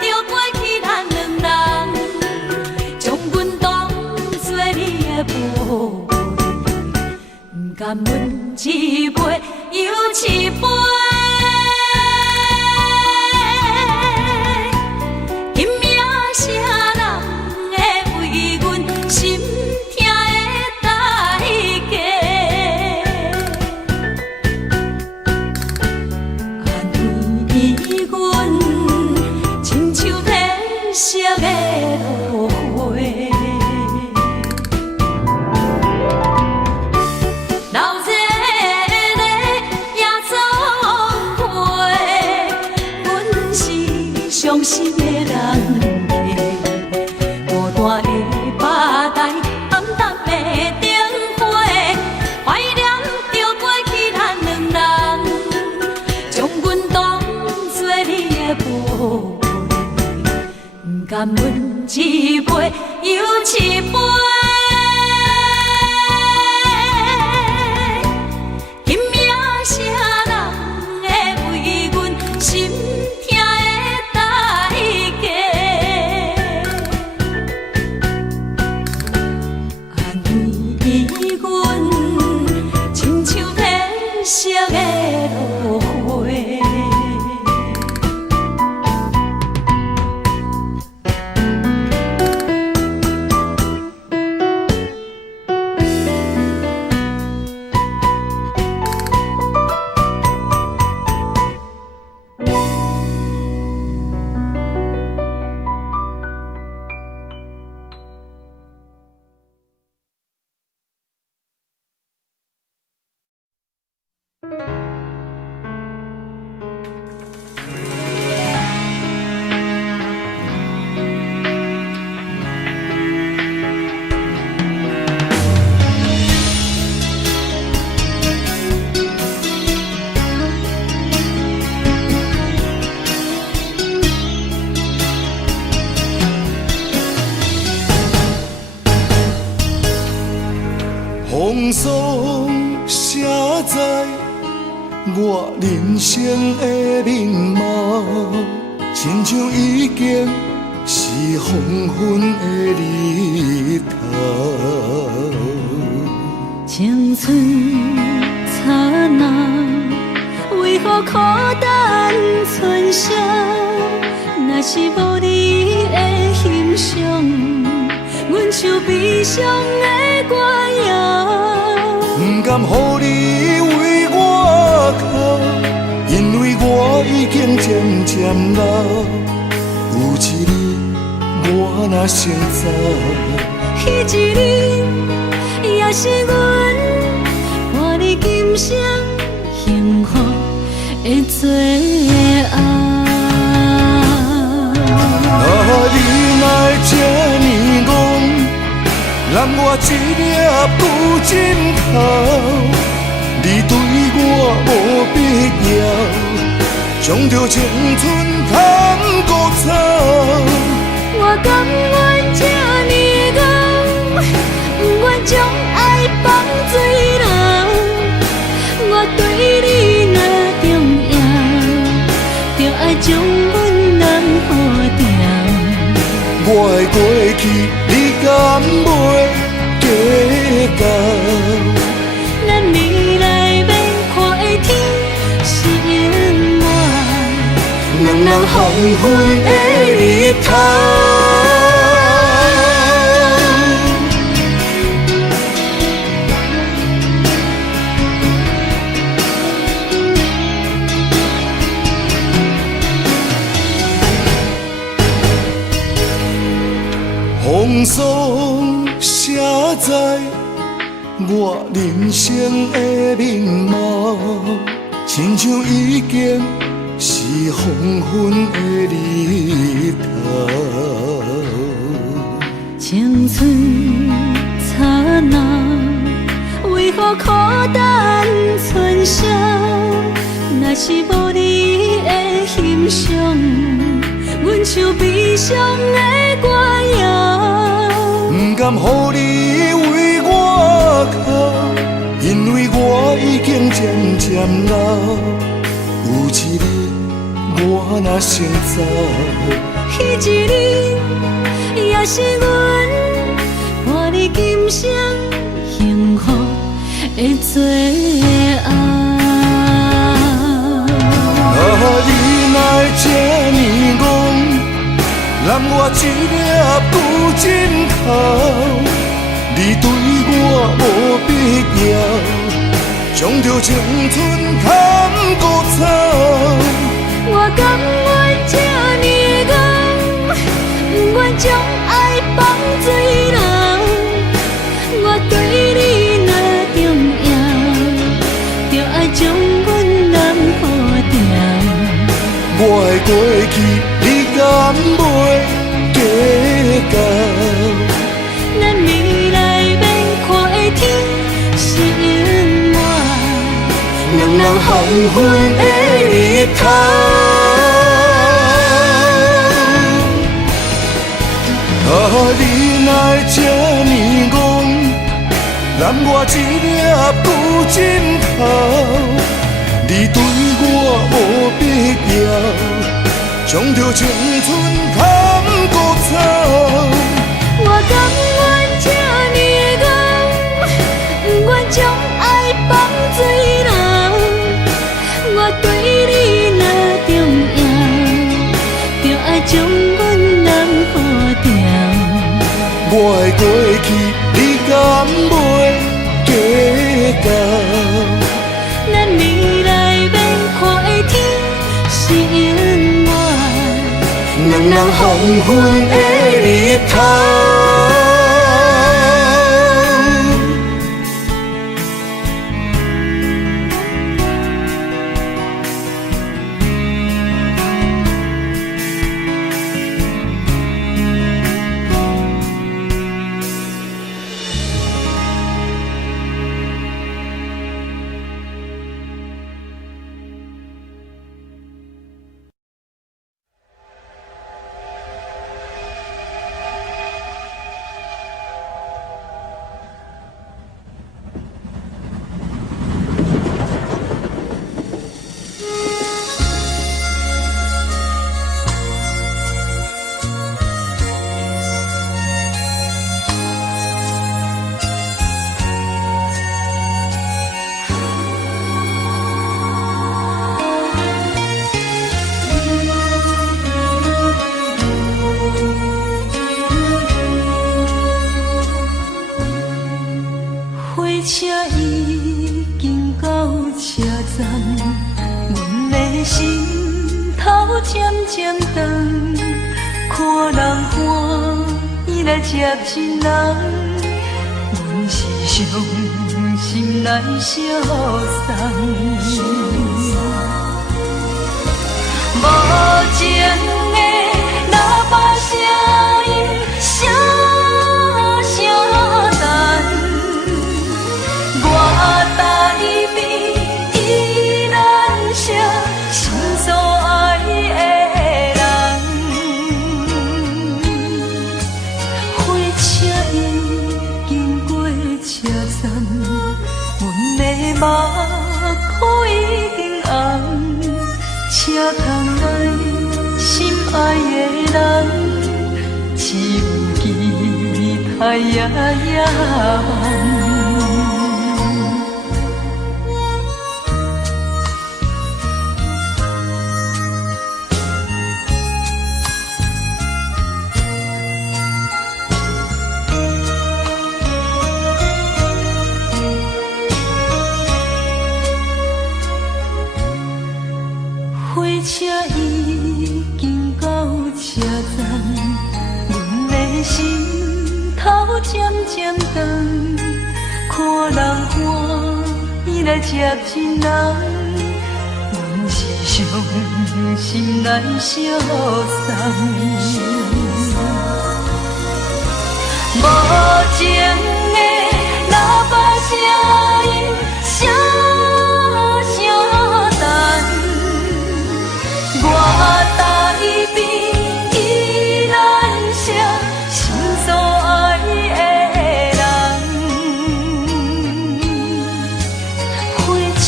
着过去咱两人，将阮当作你的宝贝，不甘阮一杯又一杯。伤心的人客，孤单的巴台，暗淡的灯花，怀念着过去咱两人，将阮当作你的宝贝，不甘阮一杯又一杯。风霜写在我人生的面貌，亲像已经是黄昏的日头。青春刹那，为何孤单存剩？若是无你的欣赏，阮像悲伤的歌谣。不甘予你为我哭，因为我已经渐渐老。有一日我若先走，彼一日也是阮伴你今生幸福的最后。你若会这呢戆，让我一粒不枕头。你对我无必要，将着青春通孤走。我甘愿这呢戆，不愿将爱放水流。我对你若重要，就爱将阮人付掉。我的过去，你敢袂计较？咱未来要看的天是永远，两人黄昏的日头。风霜写在我人生的面貌，亲像已经是黄昏的日头。青春刹那，为何孤单存剩？若是无你的欣赏，阮像悲伤的歌谣。不甘予你为我哭，渐渐老，有一日我若先走，彼一日也是阮伴你今生幸福的最后。你哪会这呢戆，揽我一粒旧枕头？你对我无必要，将着青春砍孤草。我甘愿这呢戆，不愿将爱放水流。我对你若重要，就爱将阮男好掉。我的过去你敢袂计较？咱未来免看的天是永远，两人黄昏的日头。你哪会这呢戆，揽我一粒旧枕头？你对我无必要，将着青春砍孤草。我甘愿这呢戆，不愿将爱放水流。我对你若重要，就爱将阮男好掉。我的过去你敢袂计较？咱未来免看的天是永远，两人黄昏的日头。车已经到车站，阮的心头渐渐长，看人欢喜来接亲人，阮是伤心来消送。无情的喇叭声音，声声淡。我台边依然是心所爱的人，火车已经过车站，阮的目眶已经红，车窗内心爱的人，只有期待夜夜梦。火车已经到车站，阮的心头渐渐长，看人欢喜来接亲人，阮是伤心来消送。无情的喇叭声音，声声淡。我台边依然是心所爱的人，火车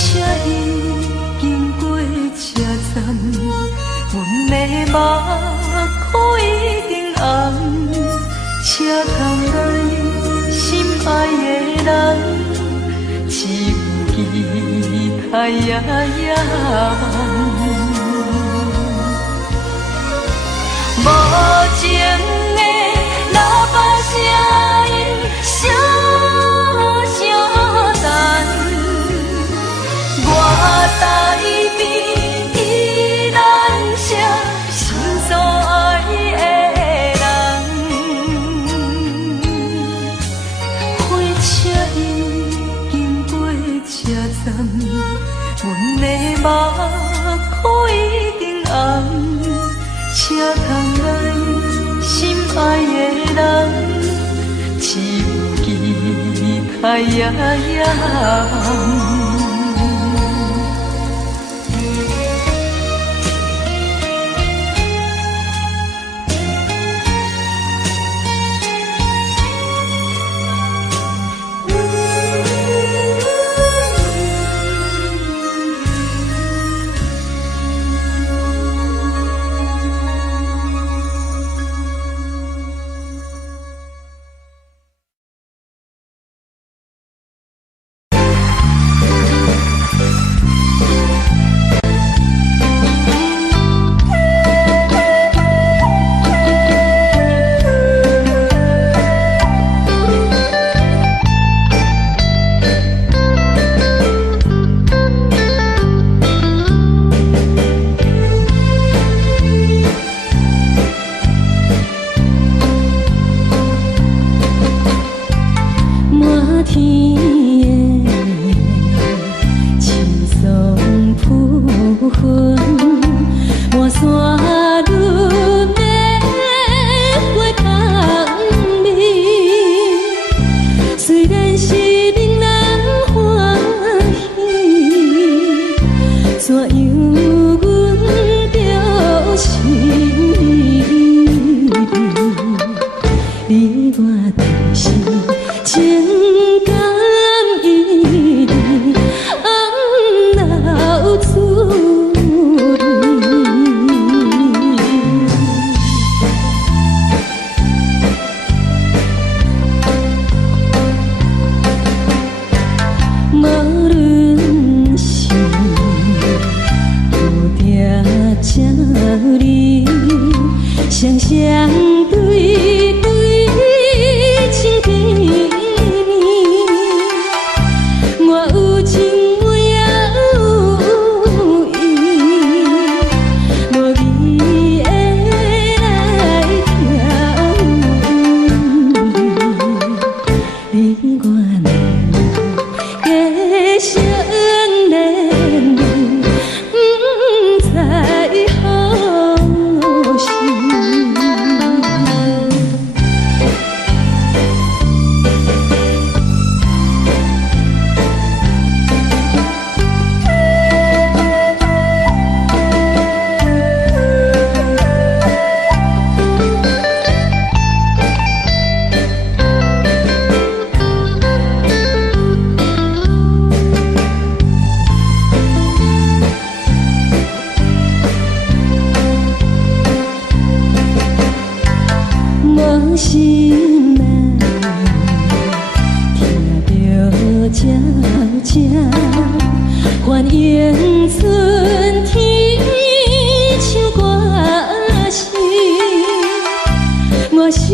人，只有期待呀呀无情的老板声音，声声等。我台边依然写心所爱的人，火车已经过车站，阮的目眶已经红。车窗内心爱的人，只有期待呀呀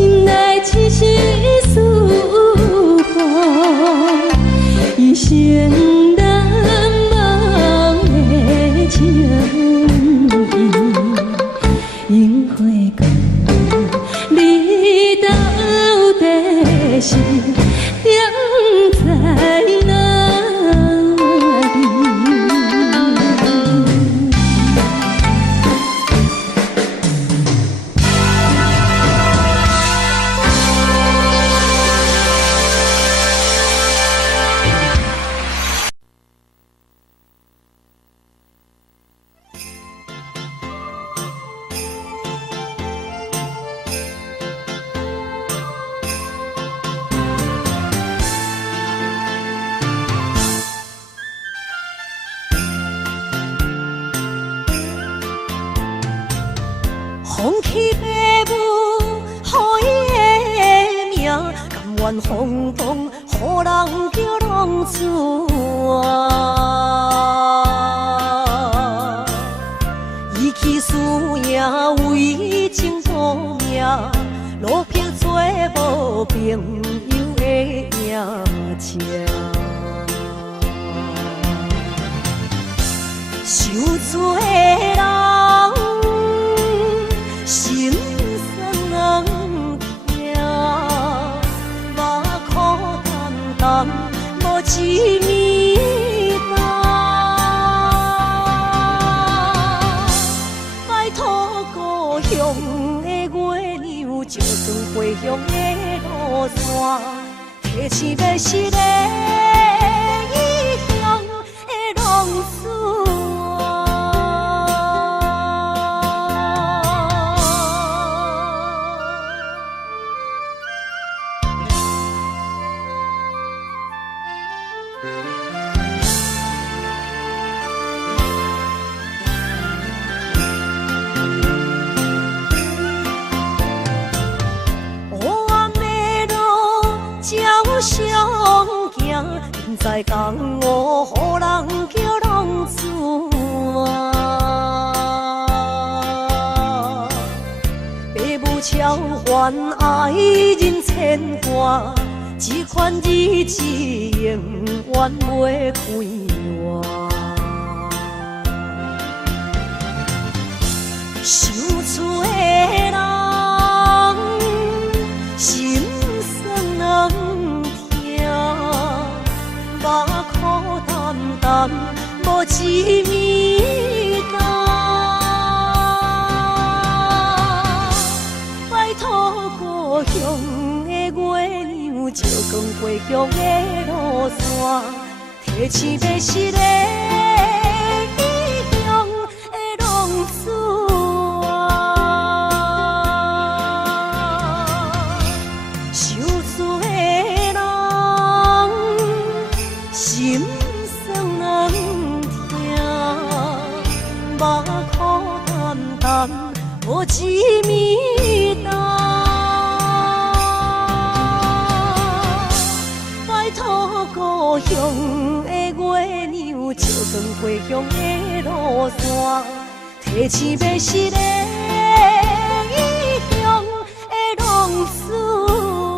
放弃父母，予伊的命，甘愿轰动。予人叫浪子啊！伊去输赢为情赌命，路偏做无朋友的赢者。受罪人心酸痛，目眶淡淡无一面红。拜托故乡的月亮，照光回乡的路线，提醒要是个异乡的浪子。在江湖，予人叫浪子啊！父母超还爱人牵挂，这款日子永远袂开活。受罪的人心酸目眶淡淡，无一面红。拜托故乡的月亮，照光回乡的路线，提醒要是个异乡的浪子啊！受罪的人心酸痛，目眶淡淡无一面红。拜托故乡的月亮，照光回乡的路线，提醒要是个异乡的浪子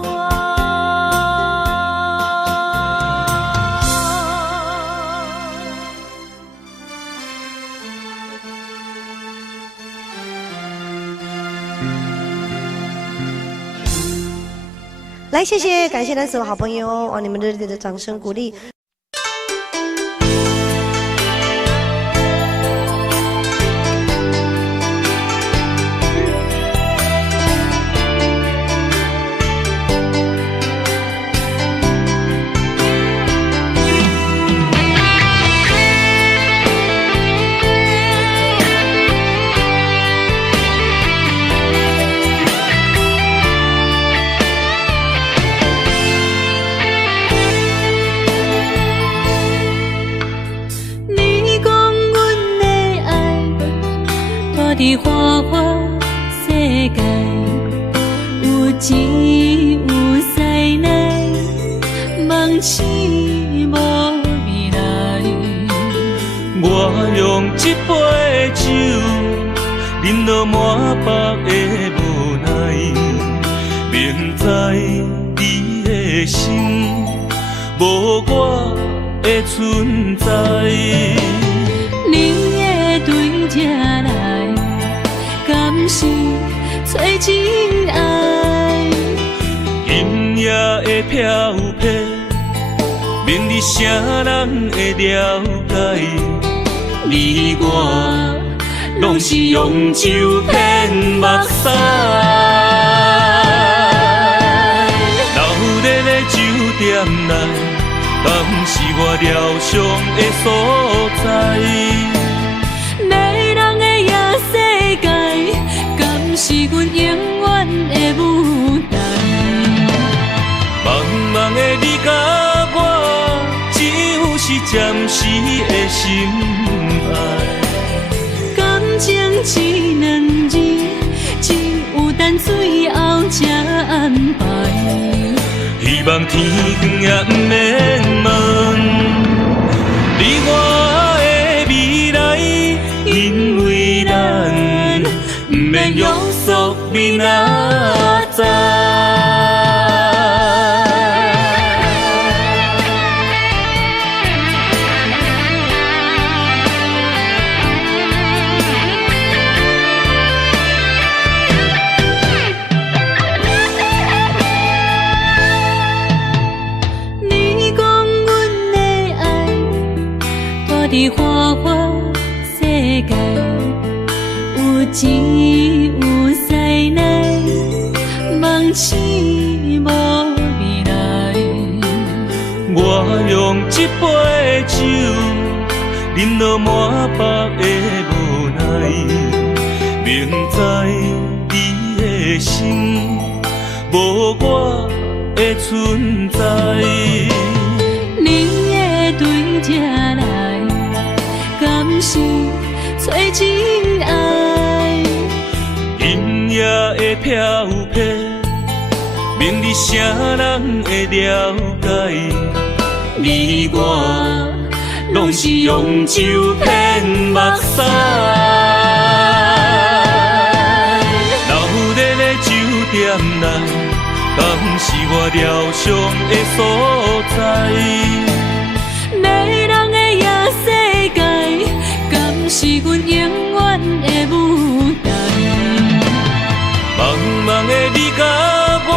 啊！来，谢谢，感谢咱所有好朋友哦，你们热烈的掌声鼓励。伫花花世界，有钱有势来，梦醒无未来。我用一杯酒，饮落满腹的无奈，明知你的心无我的存在。你的对这来，敢是找真爱？今夜的飘泊，明日啥人会了解？你我拢是用酒骗目屎，流热的酒店内，敢是我疗伤的所在？迷人的夜世界，敢是阮永远的舞台？茫茫的你甲我，只有是暂时的心爱。感情只两字，只有等最后才安排。希望天光也不免问，你我的未来，因为咱不免约束明仔载。伫花花世界，有钱有才能，梦醒无未来。我用一杯酒，饮落满腹的无奈，明知你的心无我的存在。你的对这来，敢是找真爱？音乐的飘飘，明日啥人会了解？你我拢是用酒骗目屎，老日的酒店内，敢是我疗伤的所在？迷人的夜世界，敢是阮永远的舞台？茫茫的你甲我，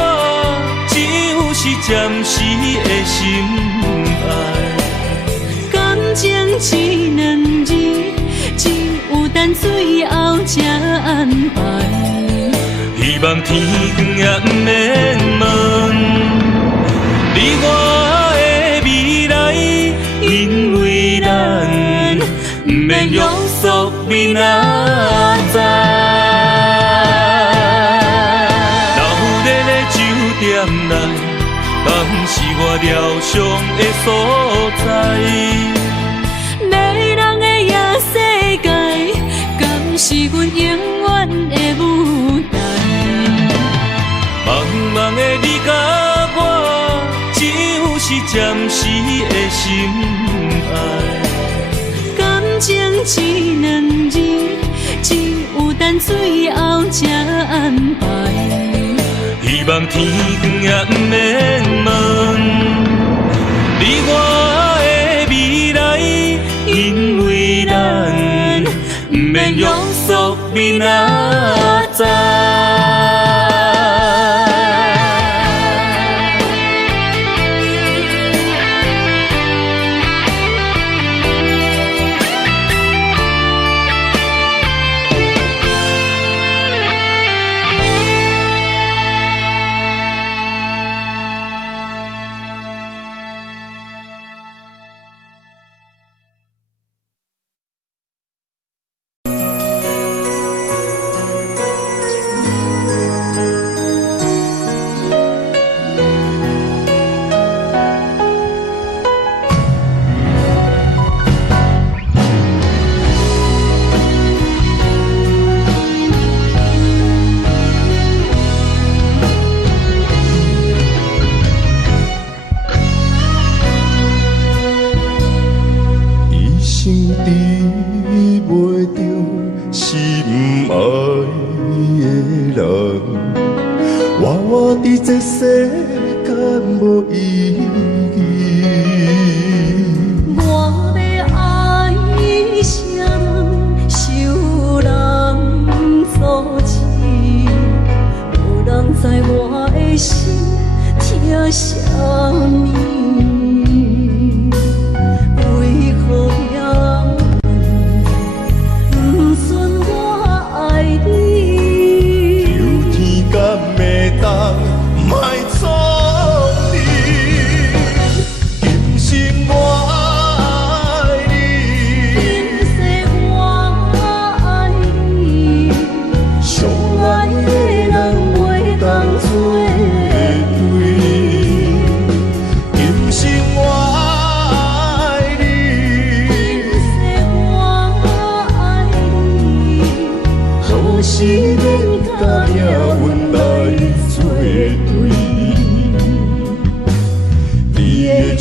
只有是暂时的心爱。感情一两字，只有等最后才安排。希望天光也不免问，你我的未来，因为咱不免约束明仔载。老日的酒店内，敢是我疗伤的所在？迷人的夜世界，敢是阮永远的舞台？茫茫的你甲我，只有是暂时的心爱。感情一两字，只有等最后才安排。希望天光也不免问，你我的未来，因为咱不免约束明仔载。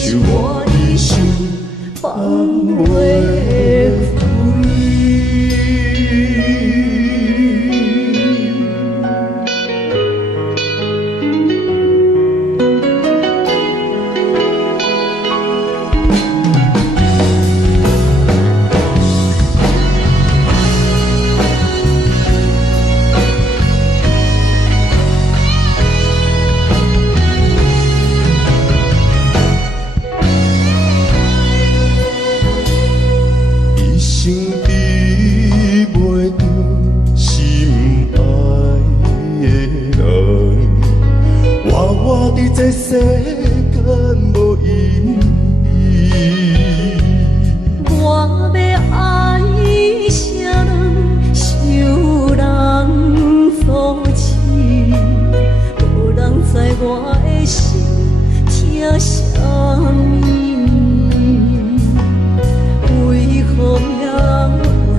手我的心放袂开。这世间无意义，我要爱谁人，受人所欺，无人知我的心疼啥物，为何命运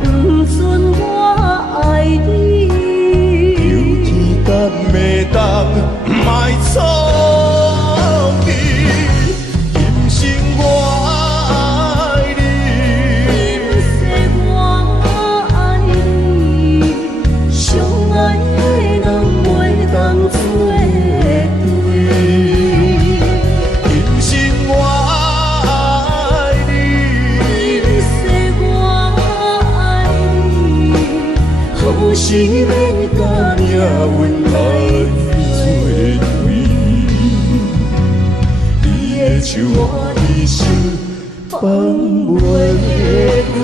不准我爱你？有天干袂当。卖错你，今生我爱你，今世我爱你，相爱的人袂当做对。今生我爱你，今世我爱你，好是免甲命运来。手我的心放袂开，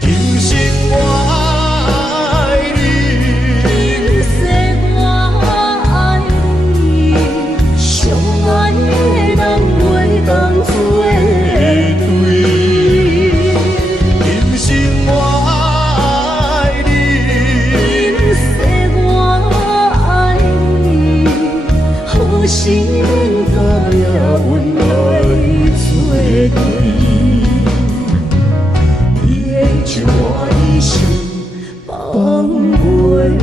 今生我爱你，今世我爱你，相爱的人袂当做对。今生我爱你，今世我爱你。好是免甲命运来作对，你的手我的心放袂开。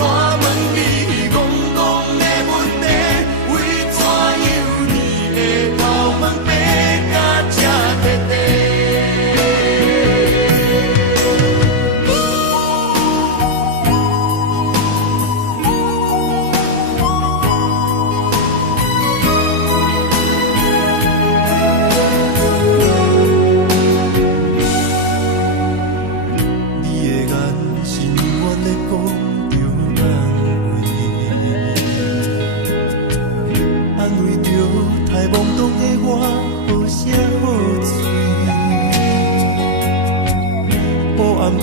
我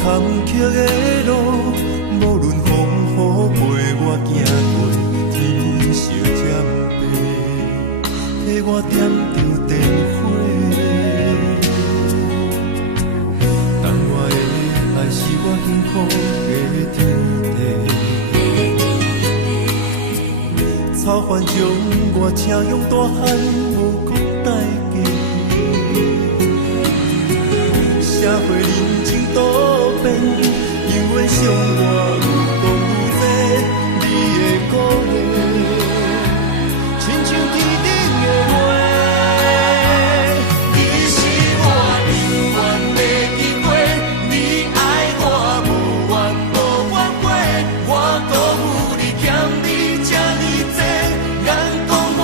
坎坷的路，无论风雨陪我行过，天烧尖白，替我点着灯火。当我的爱是我幸福的天地，草原将我车用大汉，无讲代价。社会人情多变，永远相我有讲有多，你的鼓励，亲像天顶的花。你是我永远的机会，你爱我无怨无怨过，我辜负你欠你这呢多，眼光我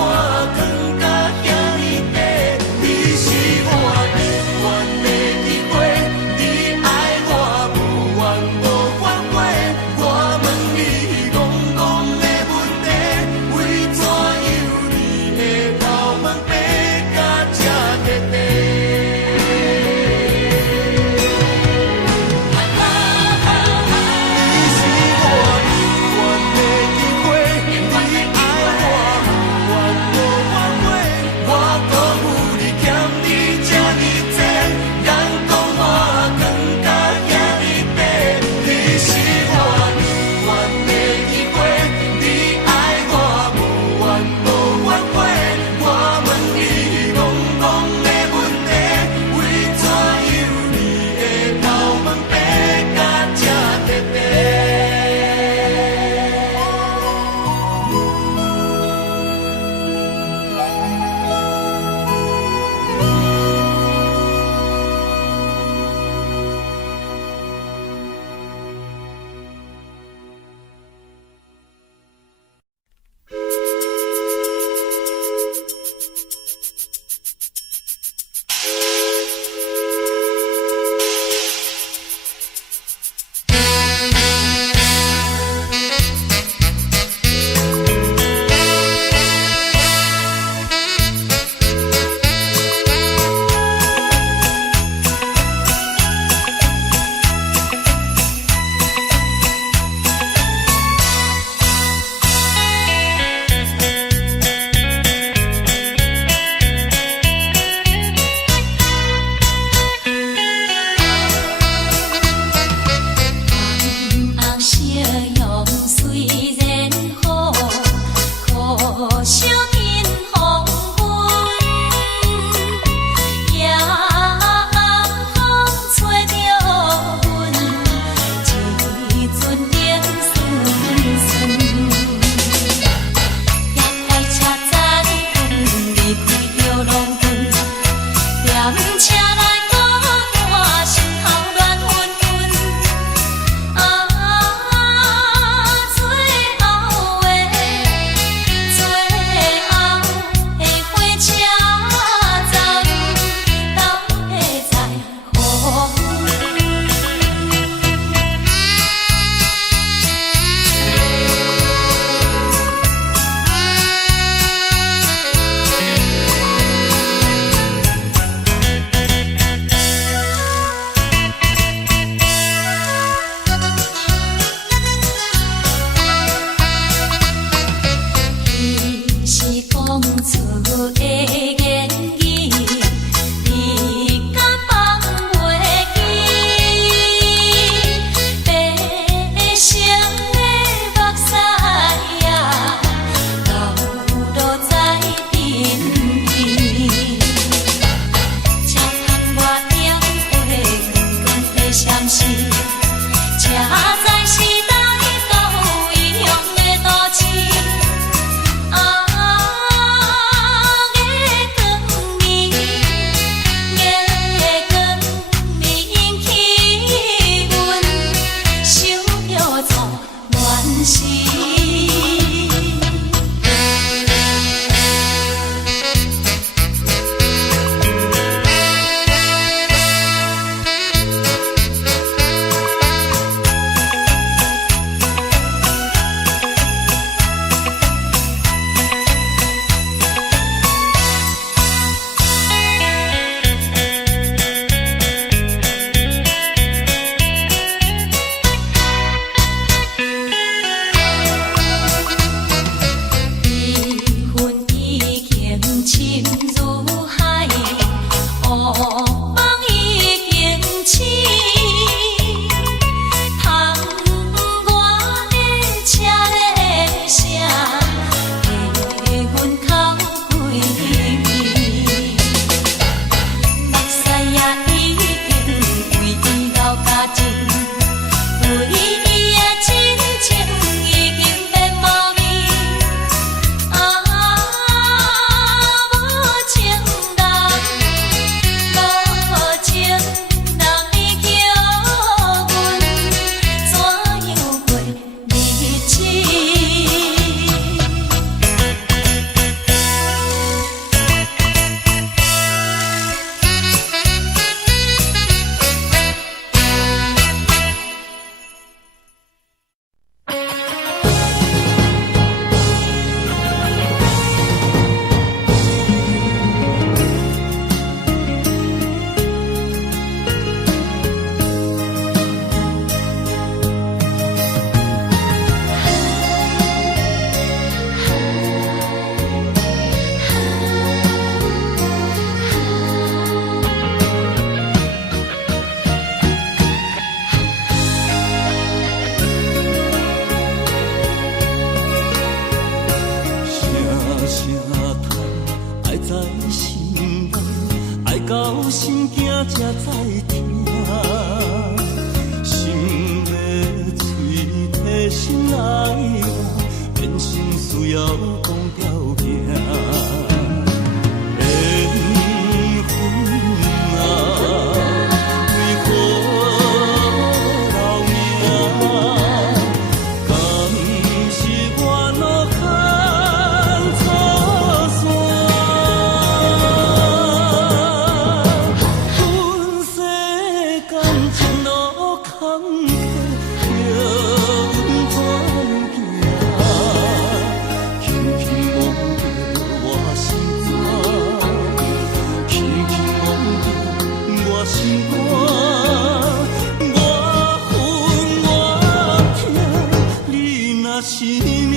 藏甲遐呢短，你是我永远的机会。你是我永远的机会，才知听，心要嘴提心来话，变成需要讲条件。缘分啊，为何留名？敢是我脑壳错线？阮世感情路坎坷，叫阮怎样行？轻轻摸着我心肝，轻轻摸着我心肝，我恨我痛，你若是命。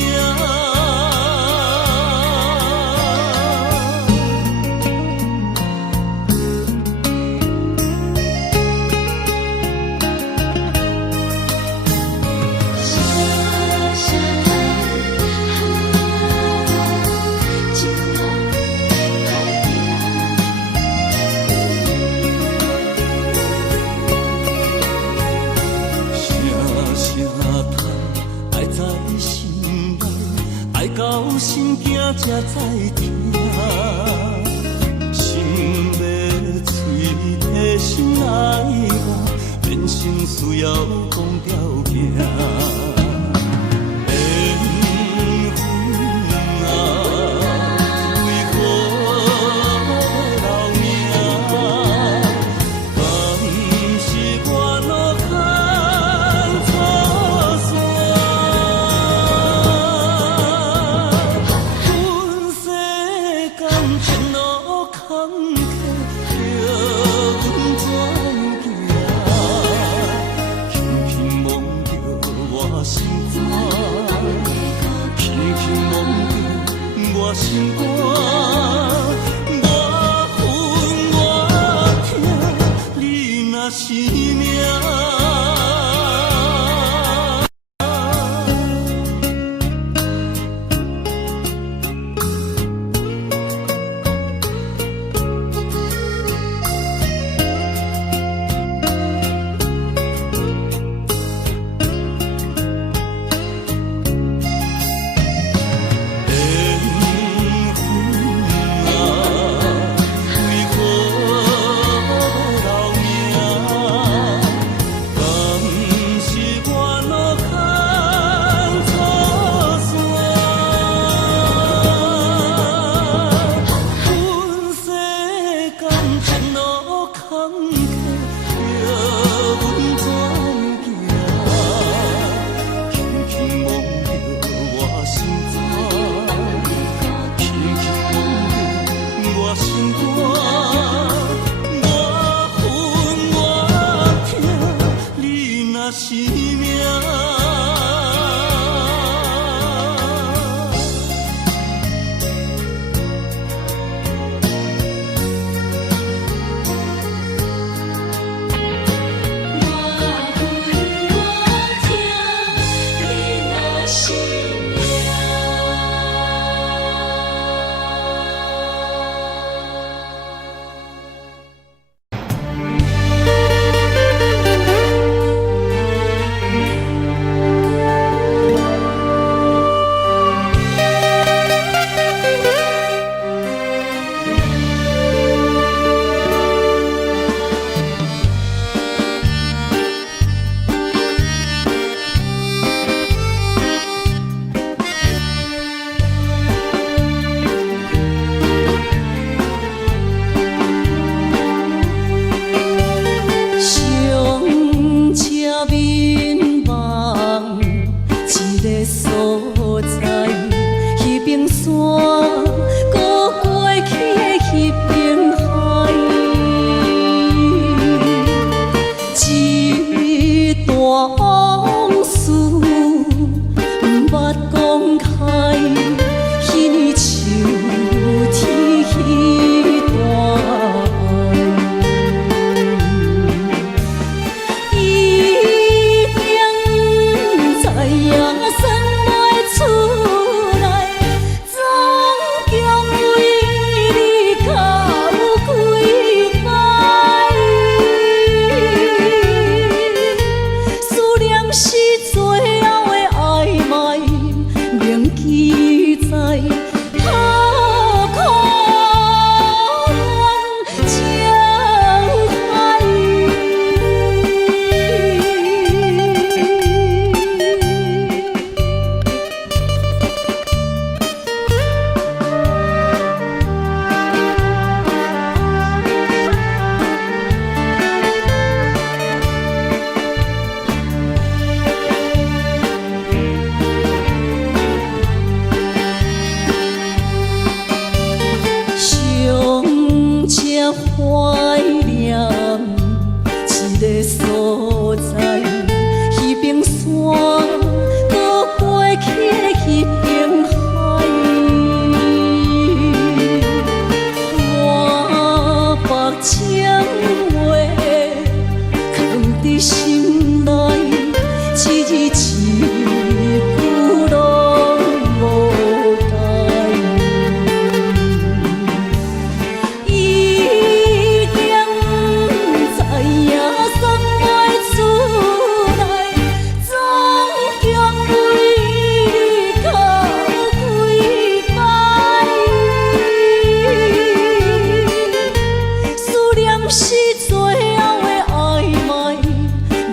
到心惊才知听，心要嘴提心来话，变成需要讲条件。缘分啊，为何留名？敢是我脑壳错线？感情路坎坷，叫阮怎行？轻轻摸着我心肝，轻轻摸着我心肝，我恨我痛，你若是命。记在刻苦恋情海。上车怀念一个所在，迄边山，搁过去迄边海。我把情话藏伫心内，一字一句拢无改。已经知影送袂出来，总共为你哭几摆。思念是最后的暧昧，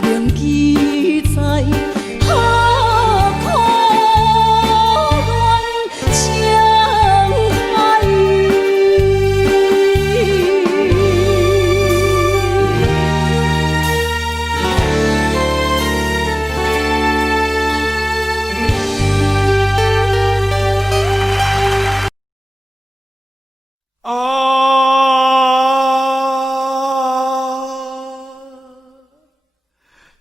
铭记在刻苦恋情海。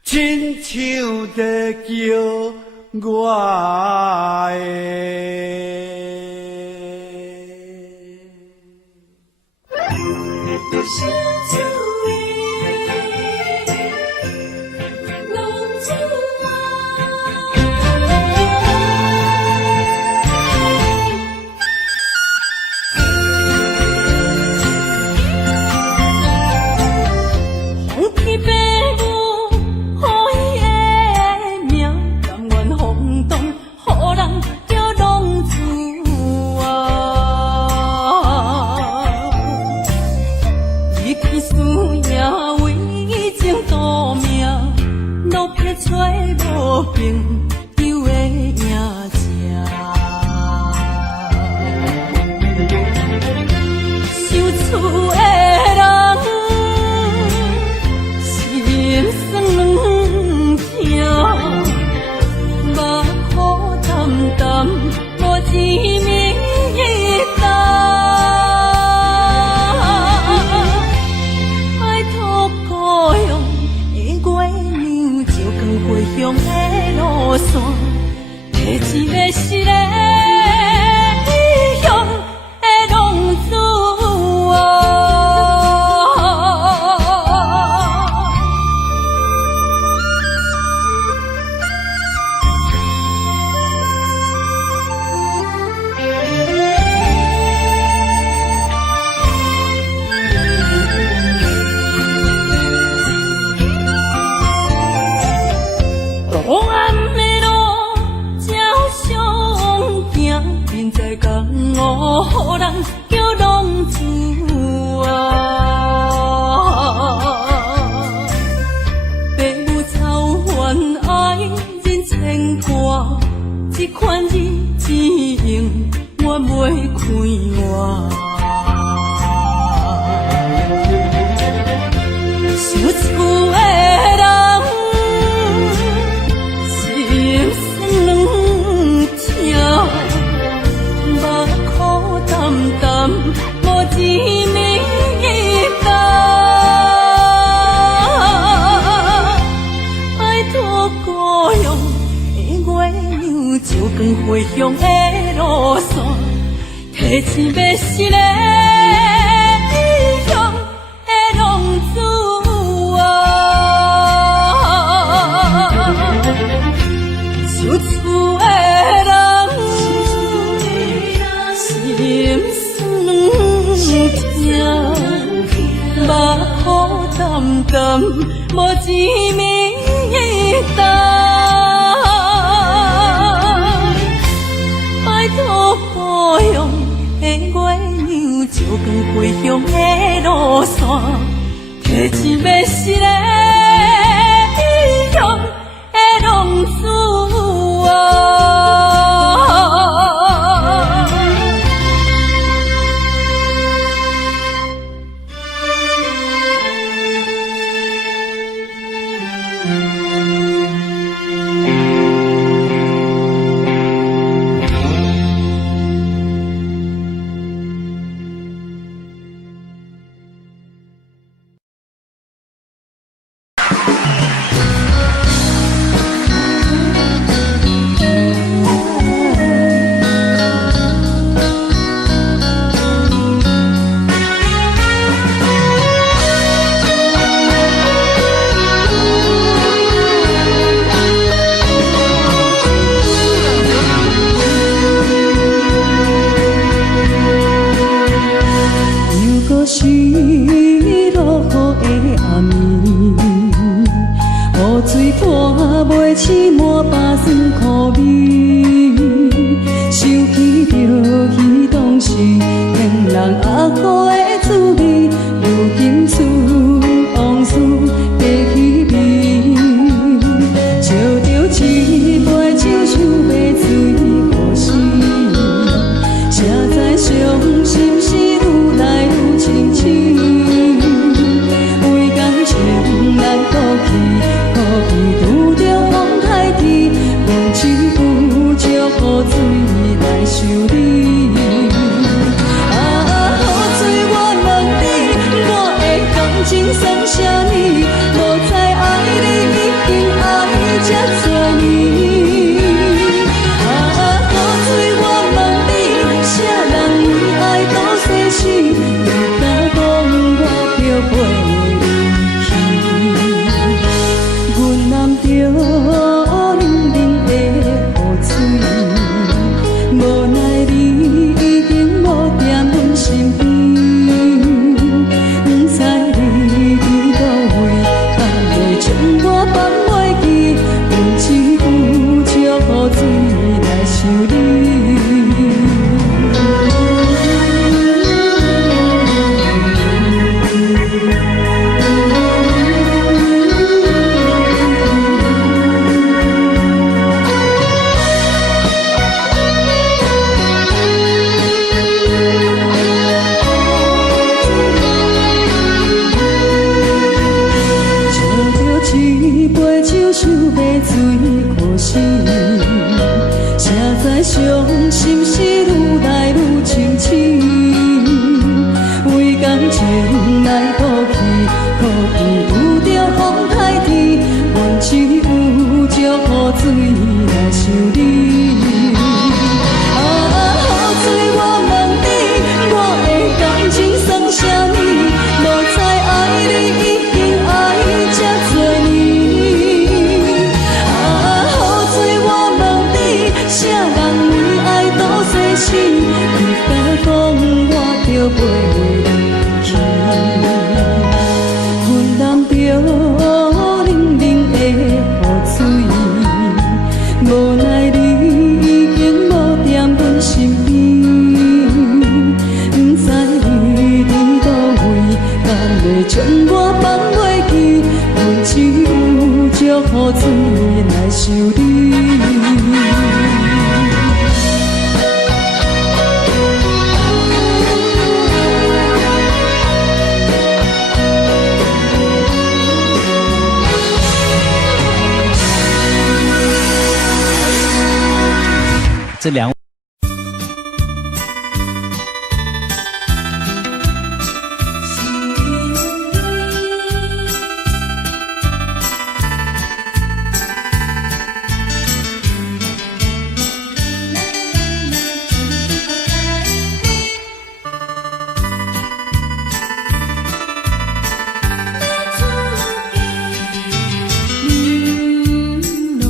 亲像在叫我风天白雾，予伊的名，甘愿风动，予人叫浪子啊！离开思念，为情赌命，路撇找无朋友的影子。受厝的人，心酸软痛，目苦淡淡，无一明一答。爱托故乡的月亮，照光回乡的路线，提一个失个异乡的浪子啊！黑暗的路，照常行，面在江湖，予人叫浪子啊！父母操烦爱人牵挂，这款日子用我袂开我。想厝的人，心酸软痛，目苦淡淡，无一明一答。爱托故乡的月亮，照光回乡的路线，提醒要失个异乡的浪子啊！受厝的人，心酸软痛，目苦淡淡，无一明一答。的月亮，照光回乡的路线，提一要失的异乡的浪子啊。这两位。落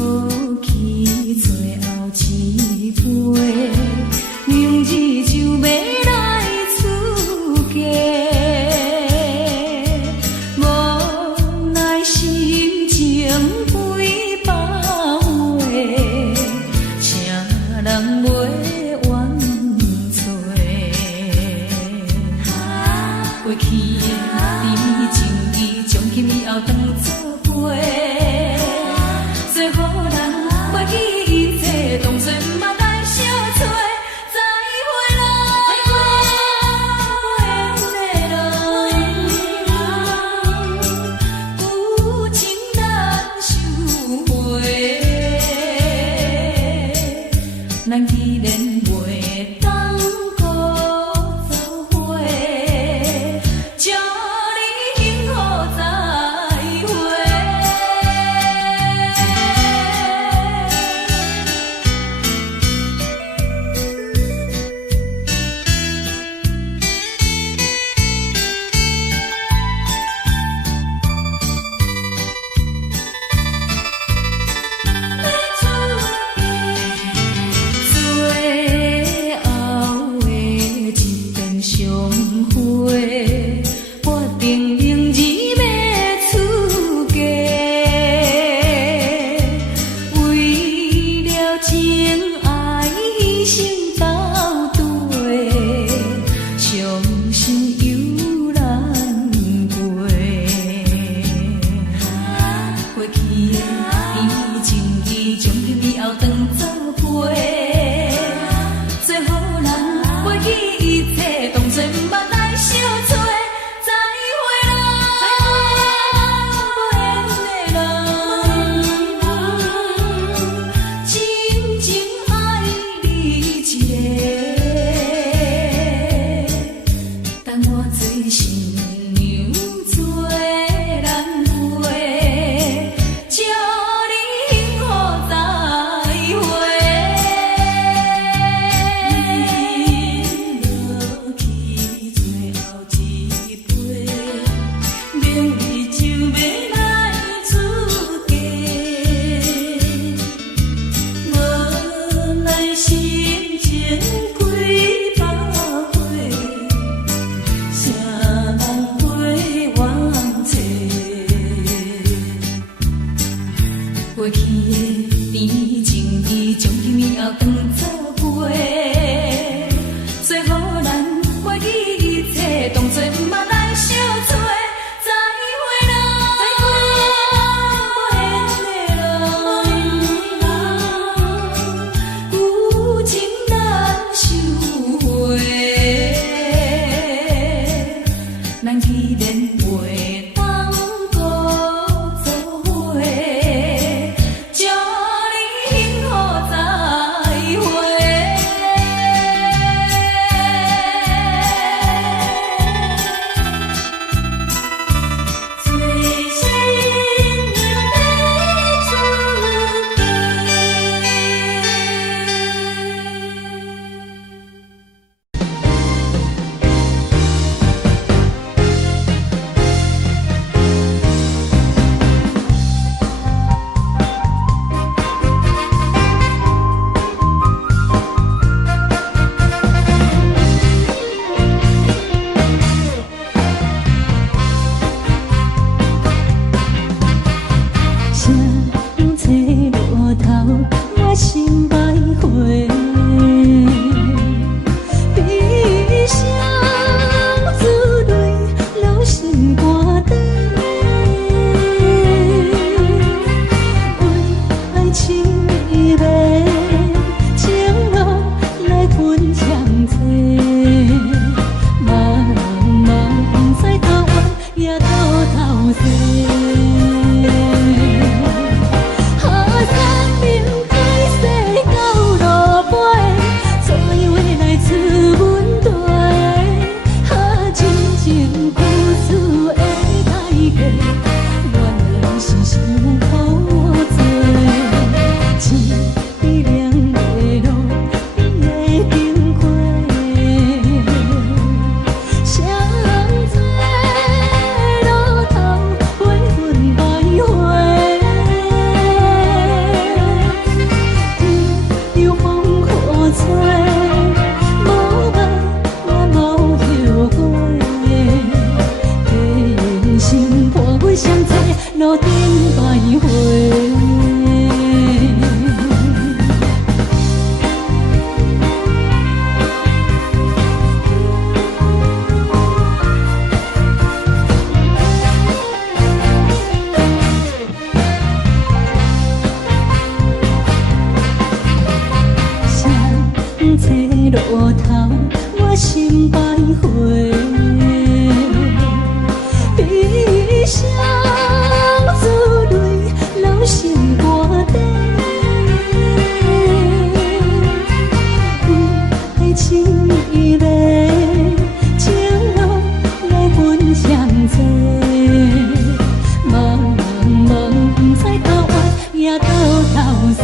去最后一杯。路头，我心徘徊。悲伤珠泪，流心肝底。爱情伊个情路来分相济，茫茫不知头弯也头西。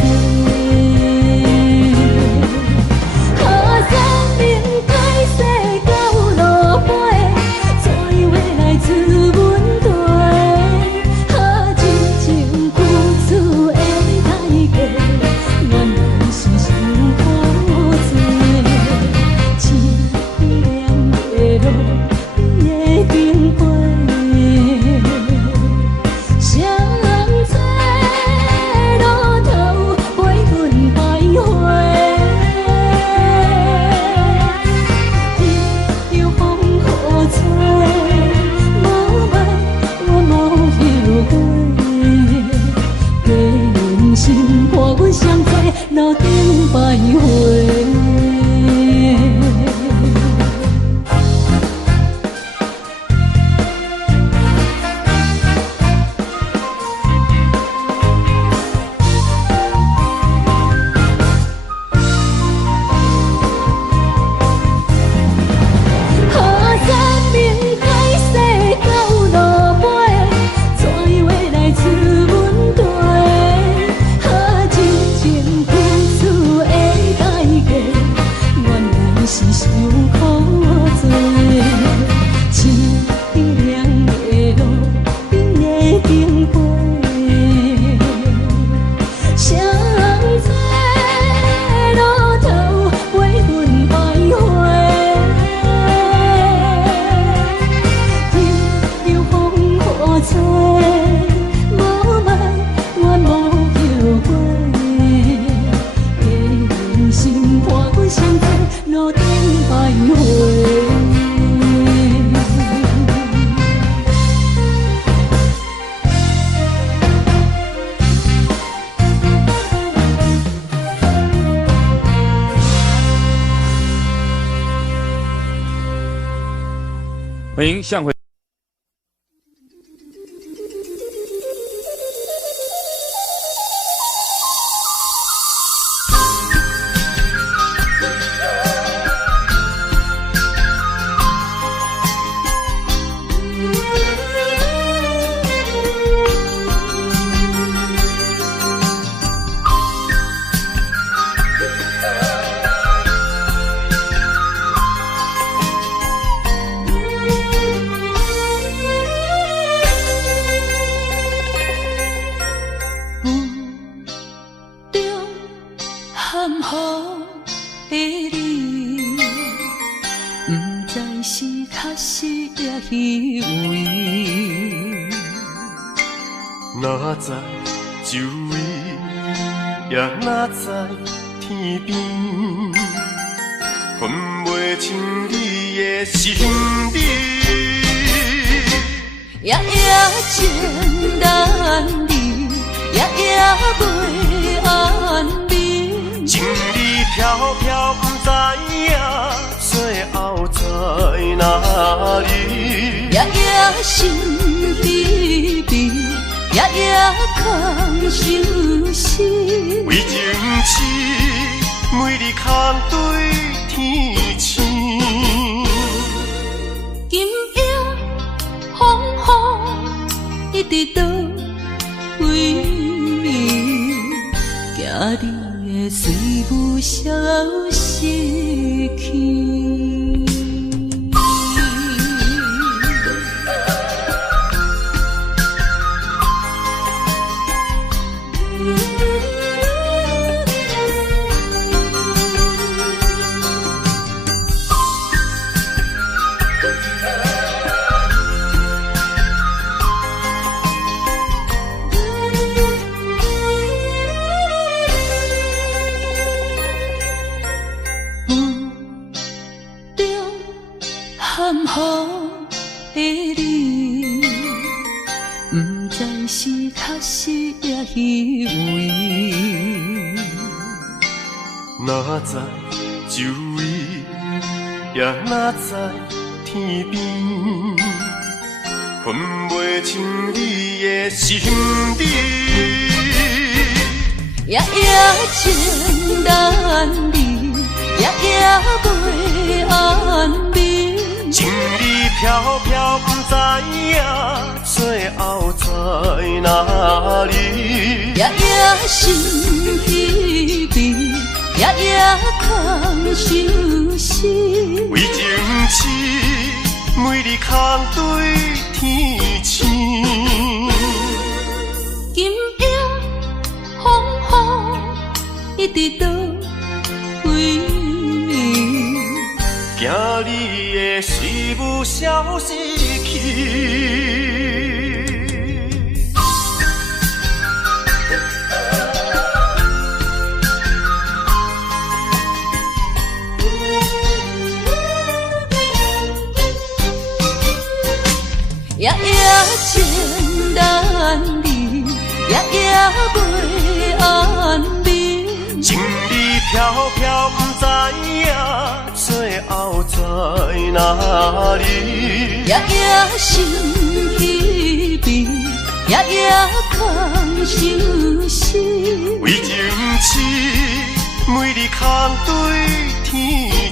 路顶徘徊。欢迎向回。哪知周围，也哪知天边，分袂清你的心理。夜夜情难离，夜夜袂安眠。情理飘飘，不知影最后在哪里。夜夜心悲悲。夜夜空相思，为情痴，每日空对天星。今夜风雨一直到为暝，惊你的随无消息去。含糊的你，不知是确实也虚伪。哪知周也若在天边，分袂清你的心底。夜夜情难离，夜夜袂安眠。情意飘飘，不知影最后在哪里。夜夜心稀微，夜夜空相思。为情痴，每日空对天星。今夜风雨一直倒位，惊你的随舞消失去。夜夜情难离，夜夜袂安眠。情意飘飘，不知影最后在哪里。夜夜心稀微，夜夜空相思。为情痴，每日空对天